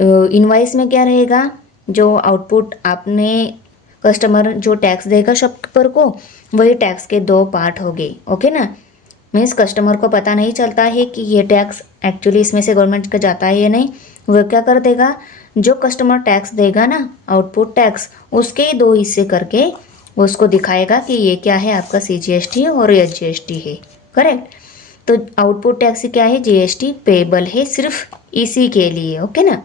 इनवाइस में क्या रहेगा? जो आउटपुट आपने कस्टमर जो टैक्स देगा शॉपकीपर को, वही टैक्स के 2 पार्ट हो गए। ओके ना, मीन्स कस्टमर को पता नहीं चलता है कि ये टैक्स एक्चुअली इसमें से गवर्नमेंट का जाता है या नहीं। वो क्या कर देगा? जो कस्टमर टैक्स देगा ना, आउटपुट टैक्स, उसके 2 हिस्से करके उसको दिखाएगा कि ये क्या है? आपका सीजीएसटी और एसजीएसटी है। करेक्ट। तो आउटपुट टैक्स क्या है? जीएसटी पेएबल है, सिर्फ इसी के लिए। ओके ना।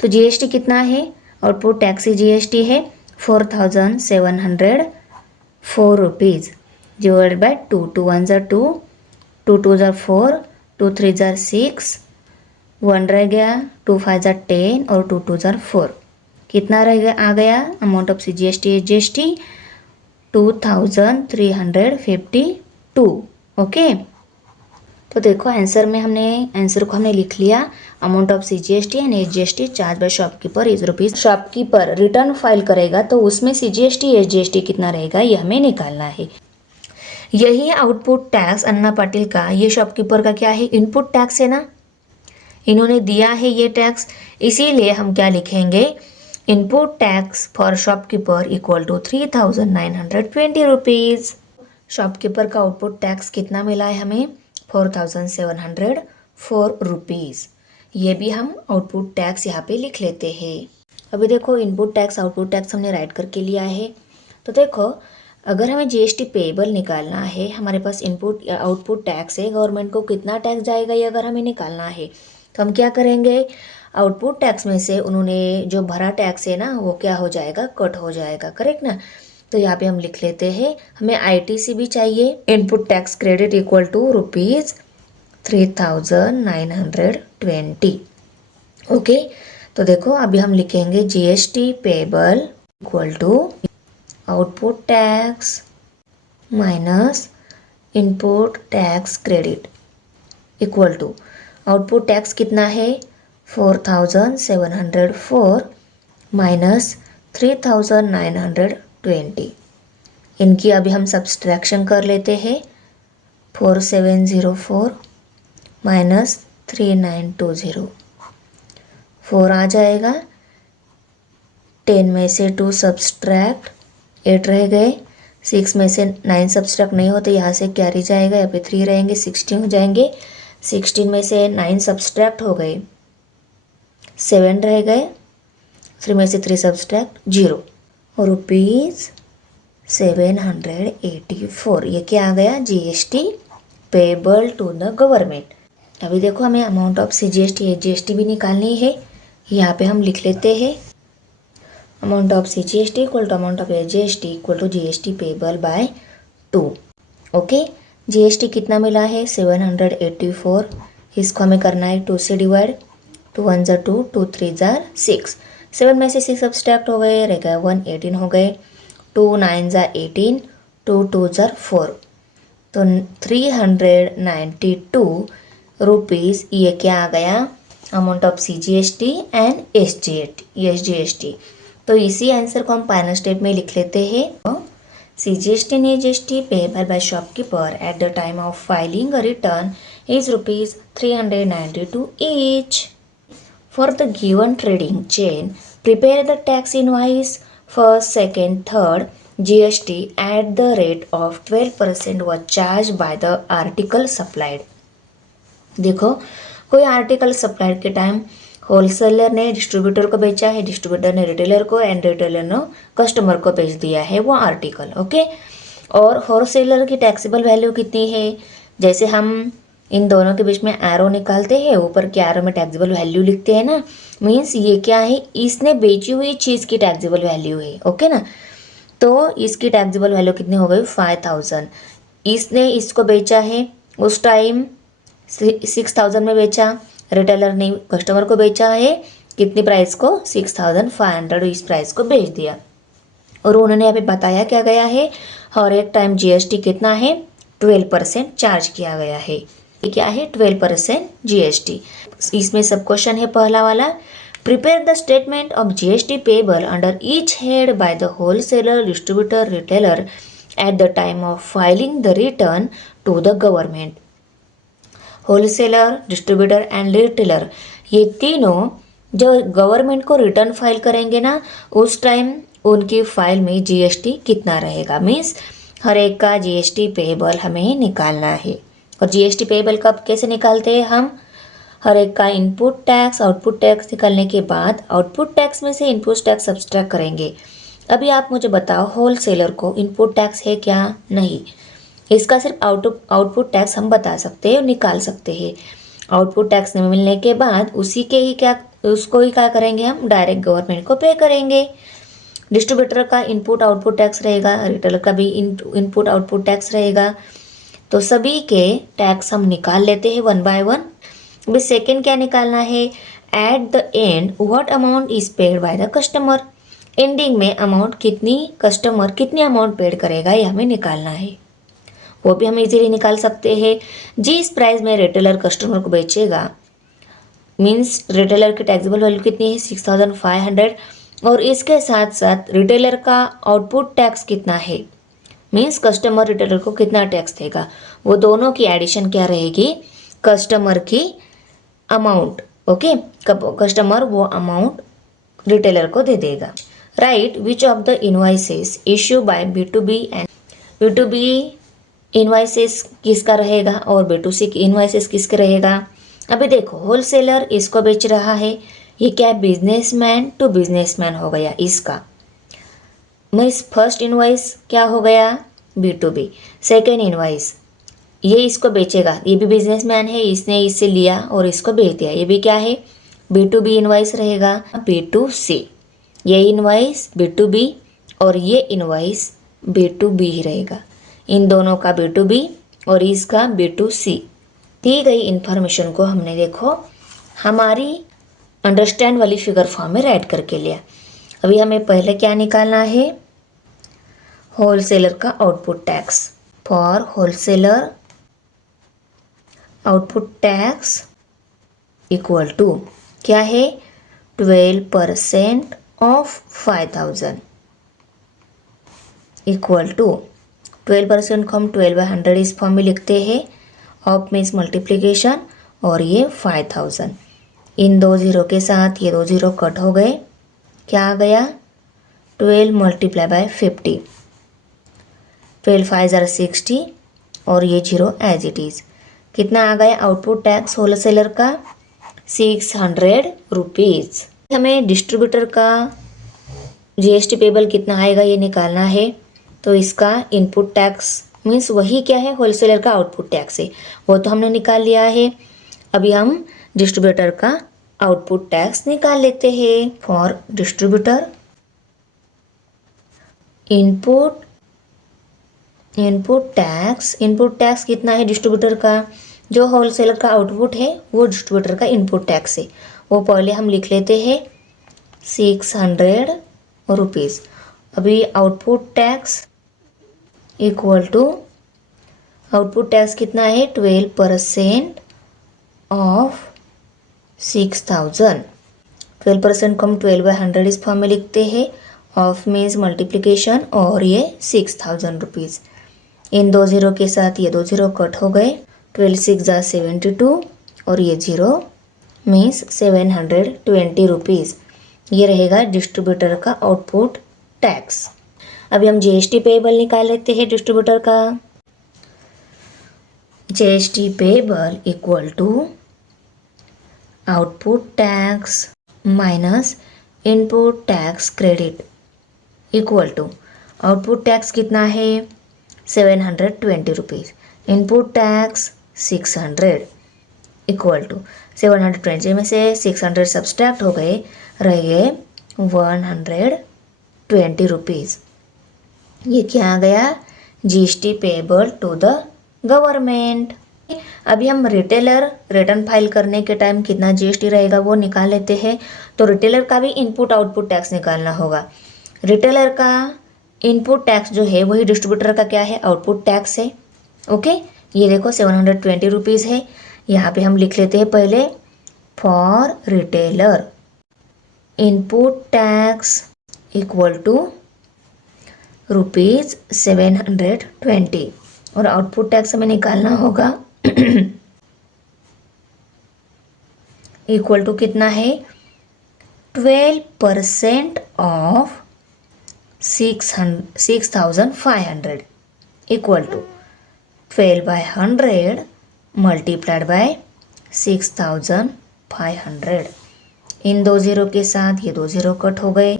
तो जीएसटी कितना है? आउटपुट टैक्स जीएसटी है 4,704 rupees divided by 2, 2 1 jar 2, 2 2 jar 4, 2 3 jar 6, 1 रह गया, 2 5 जार 10 और 2 2 जार 4, कितना रह गया? आ गया amount of CGST SGST 2,352। Okay, तो देखो आंसर में आंसर को हमने लिख लिया। Amount of CGST and SGST charge by shopkeeper is rupees. Shopkeeper return file करेगा तो उसमें सीजीएसटी एसजीएसटी कितना रहेगा ये हमें निकालना है। यही आउटपुट टैक्स अन्ना पाटिल का, ये शॉपकीपर का क्या है? इनपुट टैक्स है ना। इन्होंने दिया है ये टैक्स, इसीलिए हम क्या लिखेंगे, input tax for shopkeeper equal to 3,920 rupees. Shopkeeper का आउटपुट टैक्स कितना मिला है हमें, 4,704 रुपीज़। ये भी हम आउटपुट टैक्स यहाँ पे लिख लेते हैं। अभी देखो इनपुट टैक्स आउटपुट टैक्स हमने राइट करके लिया है। तो देखो अगर हमें जीएसटी पेएबल निकालना है, हमारे पास इनपुट या आउटपुट टैक्स है, गवर्नमेंट को कितना टैक्स जाएगा ये अगर हमें निकालना है तो हम क्या करेंगे, आउटपुट टैक्स में से उन्होंने जो भरा टैक्स है ना वो क्या हो जाएगा, कट हो जाएगा, करेक्ट ना। तो यहाँ पे हम लिख लेते हैं, हमें आईटीसी भी चाहिए, input tax credit equal to ₹3,920। Okay, तो देखो अभी हम लिखेंगे GST payable equal to output tax minus input tax credit equal to output tax कितना है 4,704 माइनस 3,920। इनकी अभी हम सब्सट्रैक्शन कर लेते हैं, 4,704 माइनस 3,920, 4 आ जाएगा, 10 में से 2 सब्सट्रैक्ट 8 रह गए, 6 में से 9 सब्सट्रैक्ट नहीं होते, यहाँ से कैरी जाएगा, यहाँ पे 3 रहेंगे, 16 हो जाएंगे, 16 में से 9 सब्सट्रैक्ट हो गए, 7 रह गए, 3 में से 3 सब्सट्रैक्ट 0, ₹784। ये क्या आ गया, GST payable to the government. अभी देखो हमें अमाउंट ऑफ सीजीएसटी एजीएसटी भी निकालनी है, यहाँ पे हम लिख लेते हैं, amount of CGST equal to amount of SGST equal to GST payable by 2। Okay, GST कितना मिला है 784, इसको हमें करना है 2 से डिवाइड, 2 1 ज़ा 2, 2 3 ज़ा 6, 7 में से 6 सब्सट्रैक्ट हो गए, रह गया 1, 18 हो गए, 2 9 ज़ा 18, 2 2 ज़ा 4, तो 392 रुपीज़ ये क्या आ गया, amount of CGST and SGST. तो इसी आंसर को हम फाइनल स्टेप में लिख लेते हैं, CGST and SGST payable by shopkeeper eight the time of filing a return is ₹392 each. For the given trading chain, prepare the tax invoice first, second, third GST at the rate of 12% was charged by the article supplied. देखो कोई article supplied के time wholesaler ने distributor को बेचा है, distributor ने retailer को, and retailer ने कस्टमर को बेच दिया है वो आर्टिकल। ओके, और होलसेलर की टैक्सेबल वैल्यू कितनी है, जैसे हम इन दोनों के बीच में एरो निकालते हैं, ऊपर के एरो में टैक्सेबल वैल्यू लिखते हैं ना, मीन्स ये क्या है, इसने बेची हुई चीज़ की टैक्सेबल वैल्यू है। ओके ना, तो इसकी टैक्सेबल वैल्यू कितनी हो गई 5,000, इसने इसको बेचा है उस टाइम 6,000 में बेचा, रिटेलर ने कस्टमर को बेचा है कितनी प्राइस को 6,500, इस प्राइस को बेच दिया, और उन्होंने यहाँ पे बताया क्या गया है, हर एक टाइम जीएसटी कितना है 12% चार्ज किया गया है। ये क्या है 12% जीएसटी। इसमें सब क्वेश्चन है पहला वाला, prepare the statement of GST payable under each head by the wholesaler distributor retailer at the time of filing the return to the government. Wholesaler distributor and retailer ये तीनों जो गवर्नमेंट को return file करेंगे ना, उस time उनकी file में GST कितना रहेगा, मीन्स हर एक का जीएसटी पेएबल हमें निकालना है। और जीएसटी पेएबल कब कैसे निकालते हैं हम, हर एक का इनपुट टैक्स आउटपुट टैक्स निकालने के बाद आउटपुट टैक्स में से इनपुट टैक्स सब्सट्रैक्ट करेंगे। अभी आप मुझे बताओ होलसेलर को इनपुट टैक्स है क्या, नहीं, इसका सिर्फ आउटपुट टैक्स हम बता सकते हैं और निकाल सकते हैं। आउटपुट टैक्स मिलने के बाद उसी के ही क्या, उसको ही क्या करेंगे हम, डायरेक्ट गवर्नमेंट को पे करेंगे। डिस्ट्रीब्यूटर का इनपुट आउटपुट टैक्स रहेगा, रिटेलर का भी इनपुट आउटपुट टैक्स रहेगा, तो सभी के टैक्स हम निकाल लेते हैं 1 by 1। अभी सेकेंड क्या निकालना है, at the end what amount is paid by the customer, ending में अमाउंट कितनी, कस्टमर कितनी अमाउंट पेड करेगा ये हमें निकालना है, वो भी हम इजीली निकाल सकते हैं। जिस प्राइस में रिटेलर कस्टमर को बेचेगा, मीन्स रिटेलर की टैक्सेबल वैल्यू कितनी है 6,500, और इसके साथ साथ रिटेलर का आउटपुट टैक्स कितना है, मीन्स कस्टमर रिटेलर को कितना टैक्स देगा, वो दोनों की एडिशन क्या रहेगी, कस्टमर की अमाउंट ओके, कस्टमर वो अमाउंट रिटेलर को दे देगा। Right which of the invoices issue bye B2B and B2B invoices किसका रहेगा और B2C इनवॉइसेस किसके रहेगा। अभी देखो होलसेलर इसको बेच रहा है, ये क्या बिजनेसमैन टू बिजनेसमैन हो गया इसका। मीन्स फर्स्ट इनवॉइस क्या हो गया B2B, सेकेंड इनवॉइस ये इसको बेचेगा, ये भी बिजनेसमैन है, इसने इससे लिया और इसको बेच दिया, ये भी क्या है B2B इनवॉइस रहेगा। B2C ये इनवॉइस B2B और ये इनवॉइस B2B ही रहेगा। इन दोनों का B2B और इसका B2C। दी गई इन्फॉर्मेशन को हमने देखो हमारी अंडरस्टैंड वाली फिगर फॉर्म में राइट करके लिया। अभी हमें पहले क्या निकालना है, होलसेलर का output tax. For wholesaler output tax equal to क्या है 12% ऑफ 5000 इक्वल टू 12% को हम 12/100 इस फॉर्म में लिखते हैं। ऑफ मीन्स मल्टीप्लिकेशन और ये 5000, इन दो जीरो के साथ ये दो जीरो कट हो गए, क्या आ गया 12 मल्टीप्लाई बाय 50, 12 5 60 और ये जीरो एज इट इज़। कितना आ गया आउटपुट टैक्स होलसेलर का 600 रुपीज़। हमें डिस्ट्रीब्यूटर का GST पेबल कितना आएगा ये निकालना है, तो इसका इनपुट टैक्स मीन्स वही क्या है होलसेलर का आउटपुट टैक्स है, वो तो हमने निकाल लिया है। अभी हम डिस्ट्रीब्यूटर का आउटपुट टैक्स निकाल लेते हैं। फॉर डिस्ट्रीब्यूटर इनपुट टैक्स कितना है डिस्ट्रीब्यूटर का, जो होलसेलर का आउटपुट है वो डिस्ट्रीब्यूटर का इनपुट टैक्स है, वो पहले हम लिख लेते हैं 600 रुपीज़। अभी output tax equal to output tax कितना है 12% ऑफ 6000। 12% को हम 12/100 इस फॉर्म में लिखते हैं। ऑफ मीन्स मल्टीप्लिकेशन और ये 6000 रुपीज़, इन दो ज़ीरो के साथ ये दो ज़ीरो कट हो गए, 12 6 72 और ये ज़ीरो मीन्स 720 रुपीज़। ये रहेगा डिस्ट्रीब्यूटर का आउटपुट टैक्स। अभी हम GST पेबल निकाल लेते हैं डिस्ट्रीब्यूटर का। GST payable equal to output tax minus input tax credit equal to output tax कितना है 720 rupees, input tax 600 equal to 720 में से 600 सब्सट्रैक्ट हो गए, रह गए 120 रुपीज़। ये क्या आ गया GST payable to the government. अभी हम रिटेलर रिटर्न फाइल करने के टाइम कितना GST रहेगा वो निकाल लेते हैं। तो रिटेलर का भी इनपुट आउटपुट टैक्स निकालना होगा। रिटेलर का इनपुट टैक्स जो है वही डिस्ट्रीब्यूटर का क्या है आउटपुट टैक्स है। ओके, ये देखो 720 रुपीज़ है, यहाँ पे हम लिख लेते हैं पहले for retailer input tax equal to rupees 720 और आउटपुट टैक्स हमें निकालना होगा इक्वल टू कितना है 12% of 6500 equal to 12/100 multiplied by 6500, इन दो ज़ीरो के साथ ये दो ज़ीरो कट हो गए,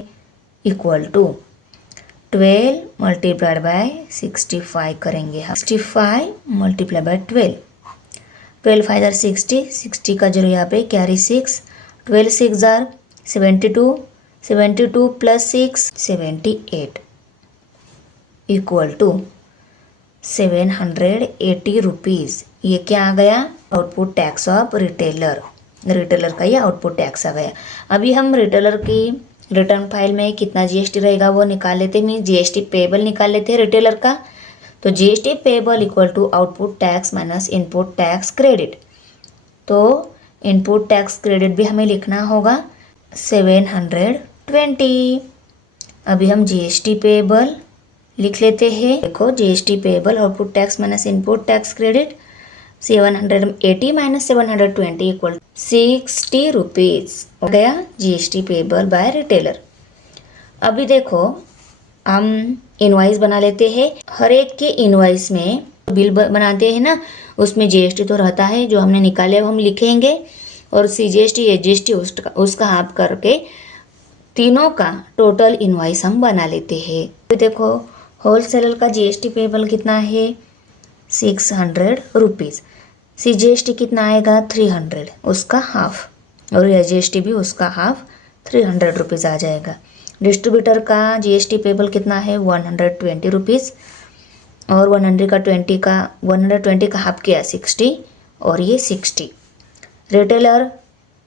इक्वल टू 12 मल्टीप्लाइड बाय 65 करेंगे, 65 मल्टीप्लाई बाय 12, 12 5 60, 60 का जीरो यहाँ पे carry 6, 12 6 72, 72 plus 6 78 equal to 780 rupees. ये क्या आ गया आउटपुट टैक्स ऑफ रिटेलर का ये आउटपुट टैक्स आ गया। अभी हम रिटेलर की रिटर्न फाइल में कितना GST रहेगा वो निकाल लेते हैं, मीन GST पेबल निकाल लेते हैं रिटेलर का। तो GST payable equal to output tax minus input tax credit. तो इनपुट टैक्स क्रेडिट भी हमें लिखना होगा 720। अभी हम GST पेबल लिख लेते हैं। देखो GST payable output tax minus input tax credit 780 minus 720 equal 60 rupees हो गया जीएसटी पेबल बाय रिटेलर। अभी देखो हम इनवॉइस बना लेते हैं। हर एक के इनवॉइस में बिल बनाते हैं ना, उसमें जीएसटी तो रहता है, जो हमने निकाले वो हम लिखेंगे और सीजीएसटी एसजीएसटी उसका हाफ करके तीनों का टोटल इनवॉइस हम बना लेते हैं। तो देखो होलसेलर का जीएसटी पेबल कितना है 600 रुपीज़, सीजीएसटी कितना आएगा 300, उसका हाफ, और एसजीएसटी भी उसका हाफ 300 रुपीज़ आ जाएगा। डिस्ट्रीब्यूटर का जीएसटी पेबल कितना है 120 रुपीज़, और 120 का हाफ किया 60, और ये 60। रिटेलर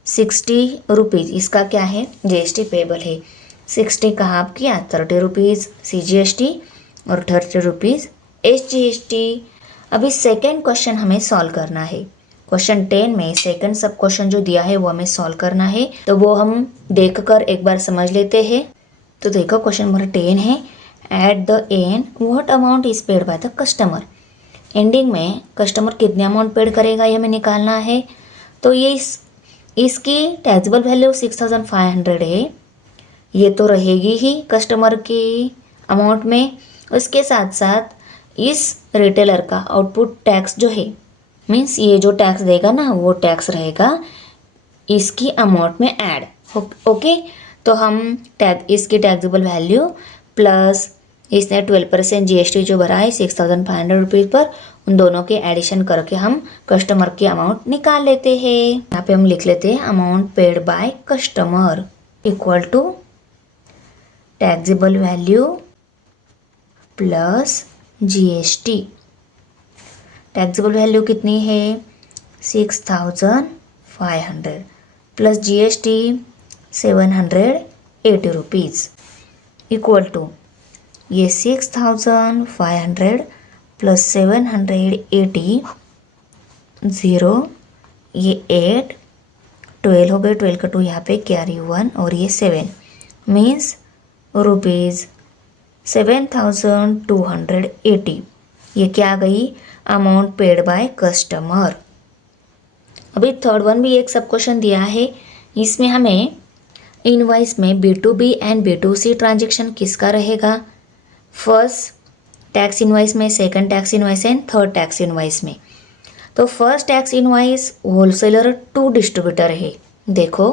60 रुपीज़, इसका क्या है जीएसटी पेबल है। 60 का हाफ किया 30 रुपीज़ सीजीएसटी और 30 रुपीज़ एसजीएसटी। अभी सेकेंड क्वेश्चन हमें सॉल्व करना है। क्वेश्चन 10 में सेकेंड सब क्वेश्चन जो दिया है वो हमें सॉल्व करना है, तो वो हम देखकर एक बार समझ लेते हैं। तो देखो क्वेश्चन नंबर 10 है, at the end what amount is paid by the customer. Ending में कस्टमर कितने अमाउंट पेड करेगा ये हमें निकालना है। तो ये इसकी टैक्सेबल वैल्यू 6500 है, ये तो रहेगी ही कस्टमर की अमाउंट में। उसके साथ साथ इस रिटेलर का आउटपुट टैक्स जो है, मीन्स ये जो टैक्स देगा ना वो टैक्स रहेगा इसकी अमाउंट में ऐड। ओके, तो हम इसकी टैक्सेबल वैल्यू प्लस इसने 12% जीएसटी जो भरा है 6500 रुपीज़ पर, उन दोनों के एडिशन करके हम कस्टमर की अमाउंट निकाल लेते हैं। यहाँ पे हम लिख लेते हैं amount paid by customer equal to taxable value plus GST. Taxable value कितनी है 6500 plus GST 780 rupees equal to ये 6500 प्लस 780 0, ये 8, 12 हो गए, 12 का 2 यहाँ पे कैरी 1, और ये 7 मीन्स रुपीज़ 7280। ये क्या गई अमाउंट पेड बाय कस्टमर। अभी थर्ड वन भी एक सब क्वेश्चन दिया है, इसमें हमें इनवॉइस में B2B एंड B2C ट्रांजेक्शन किसका रहेगा। फर्स्ट टैक्स इनवॉइस में, second tax invoice and third tax invoice में। तो first tax invoice wholesaler to distributor है। देखो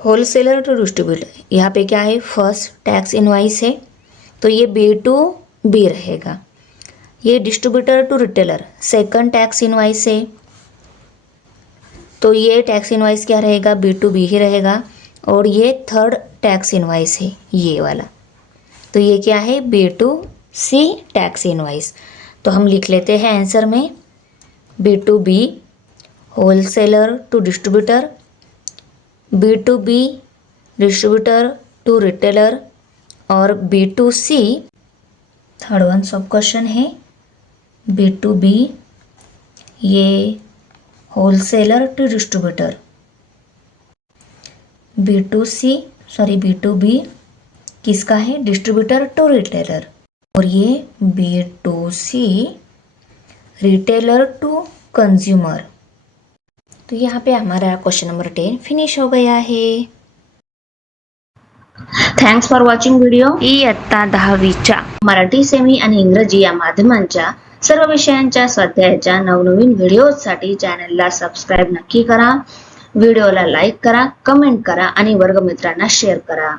होलसेलर टू डिस्ट्रीब्यूटर, यहाँ पे क्या है फर्स्ट टैक्स इनवॉइस है, तो ये B2B रहेगा। ये distributor to retailer second tax invoice है, तो ये टैक्स इनवॉइस क्या रहेगा B2B ही रहेगा। और ये थर्ड टैक्स इनवॉइस है ये वाला, तो ये क्या है B2C टैक्स इनवॉइस। तो हम लिख लेते हैं आंसर में B2B wholesaler to distributor, B2B distributor to retailer, और B2C थर्ड वन सब क्वेश्चन है B2B ये होलसेलर टू डिस्ट्रीब्यूटर, B2B किसका है डिस्ट्रीब्यूटर टू रिटेलर, और ये B2C रिटेलर टू कंज्यूमर। तो यहाँ पे हमारा क्वेश्चन नंबर 10 फिनिश हो गया है। Thanks for watching video. इयत्ता 10वीच्या मराठी सेमी आणि इंग्रजी या माध्यमांच्या सर्व विषयांच्या स्वाध्यायाच्या नवनवीन व्हिडिओसाठी चॅनलला सबस्क्राईब नक्की करा, व्हिडिओला लाईक करा, कमेंट करा आणि वर्गमित्रांना शेअर करा।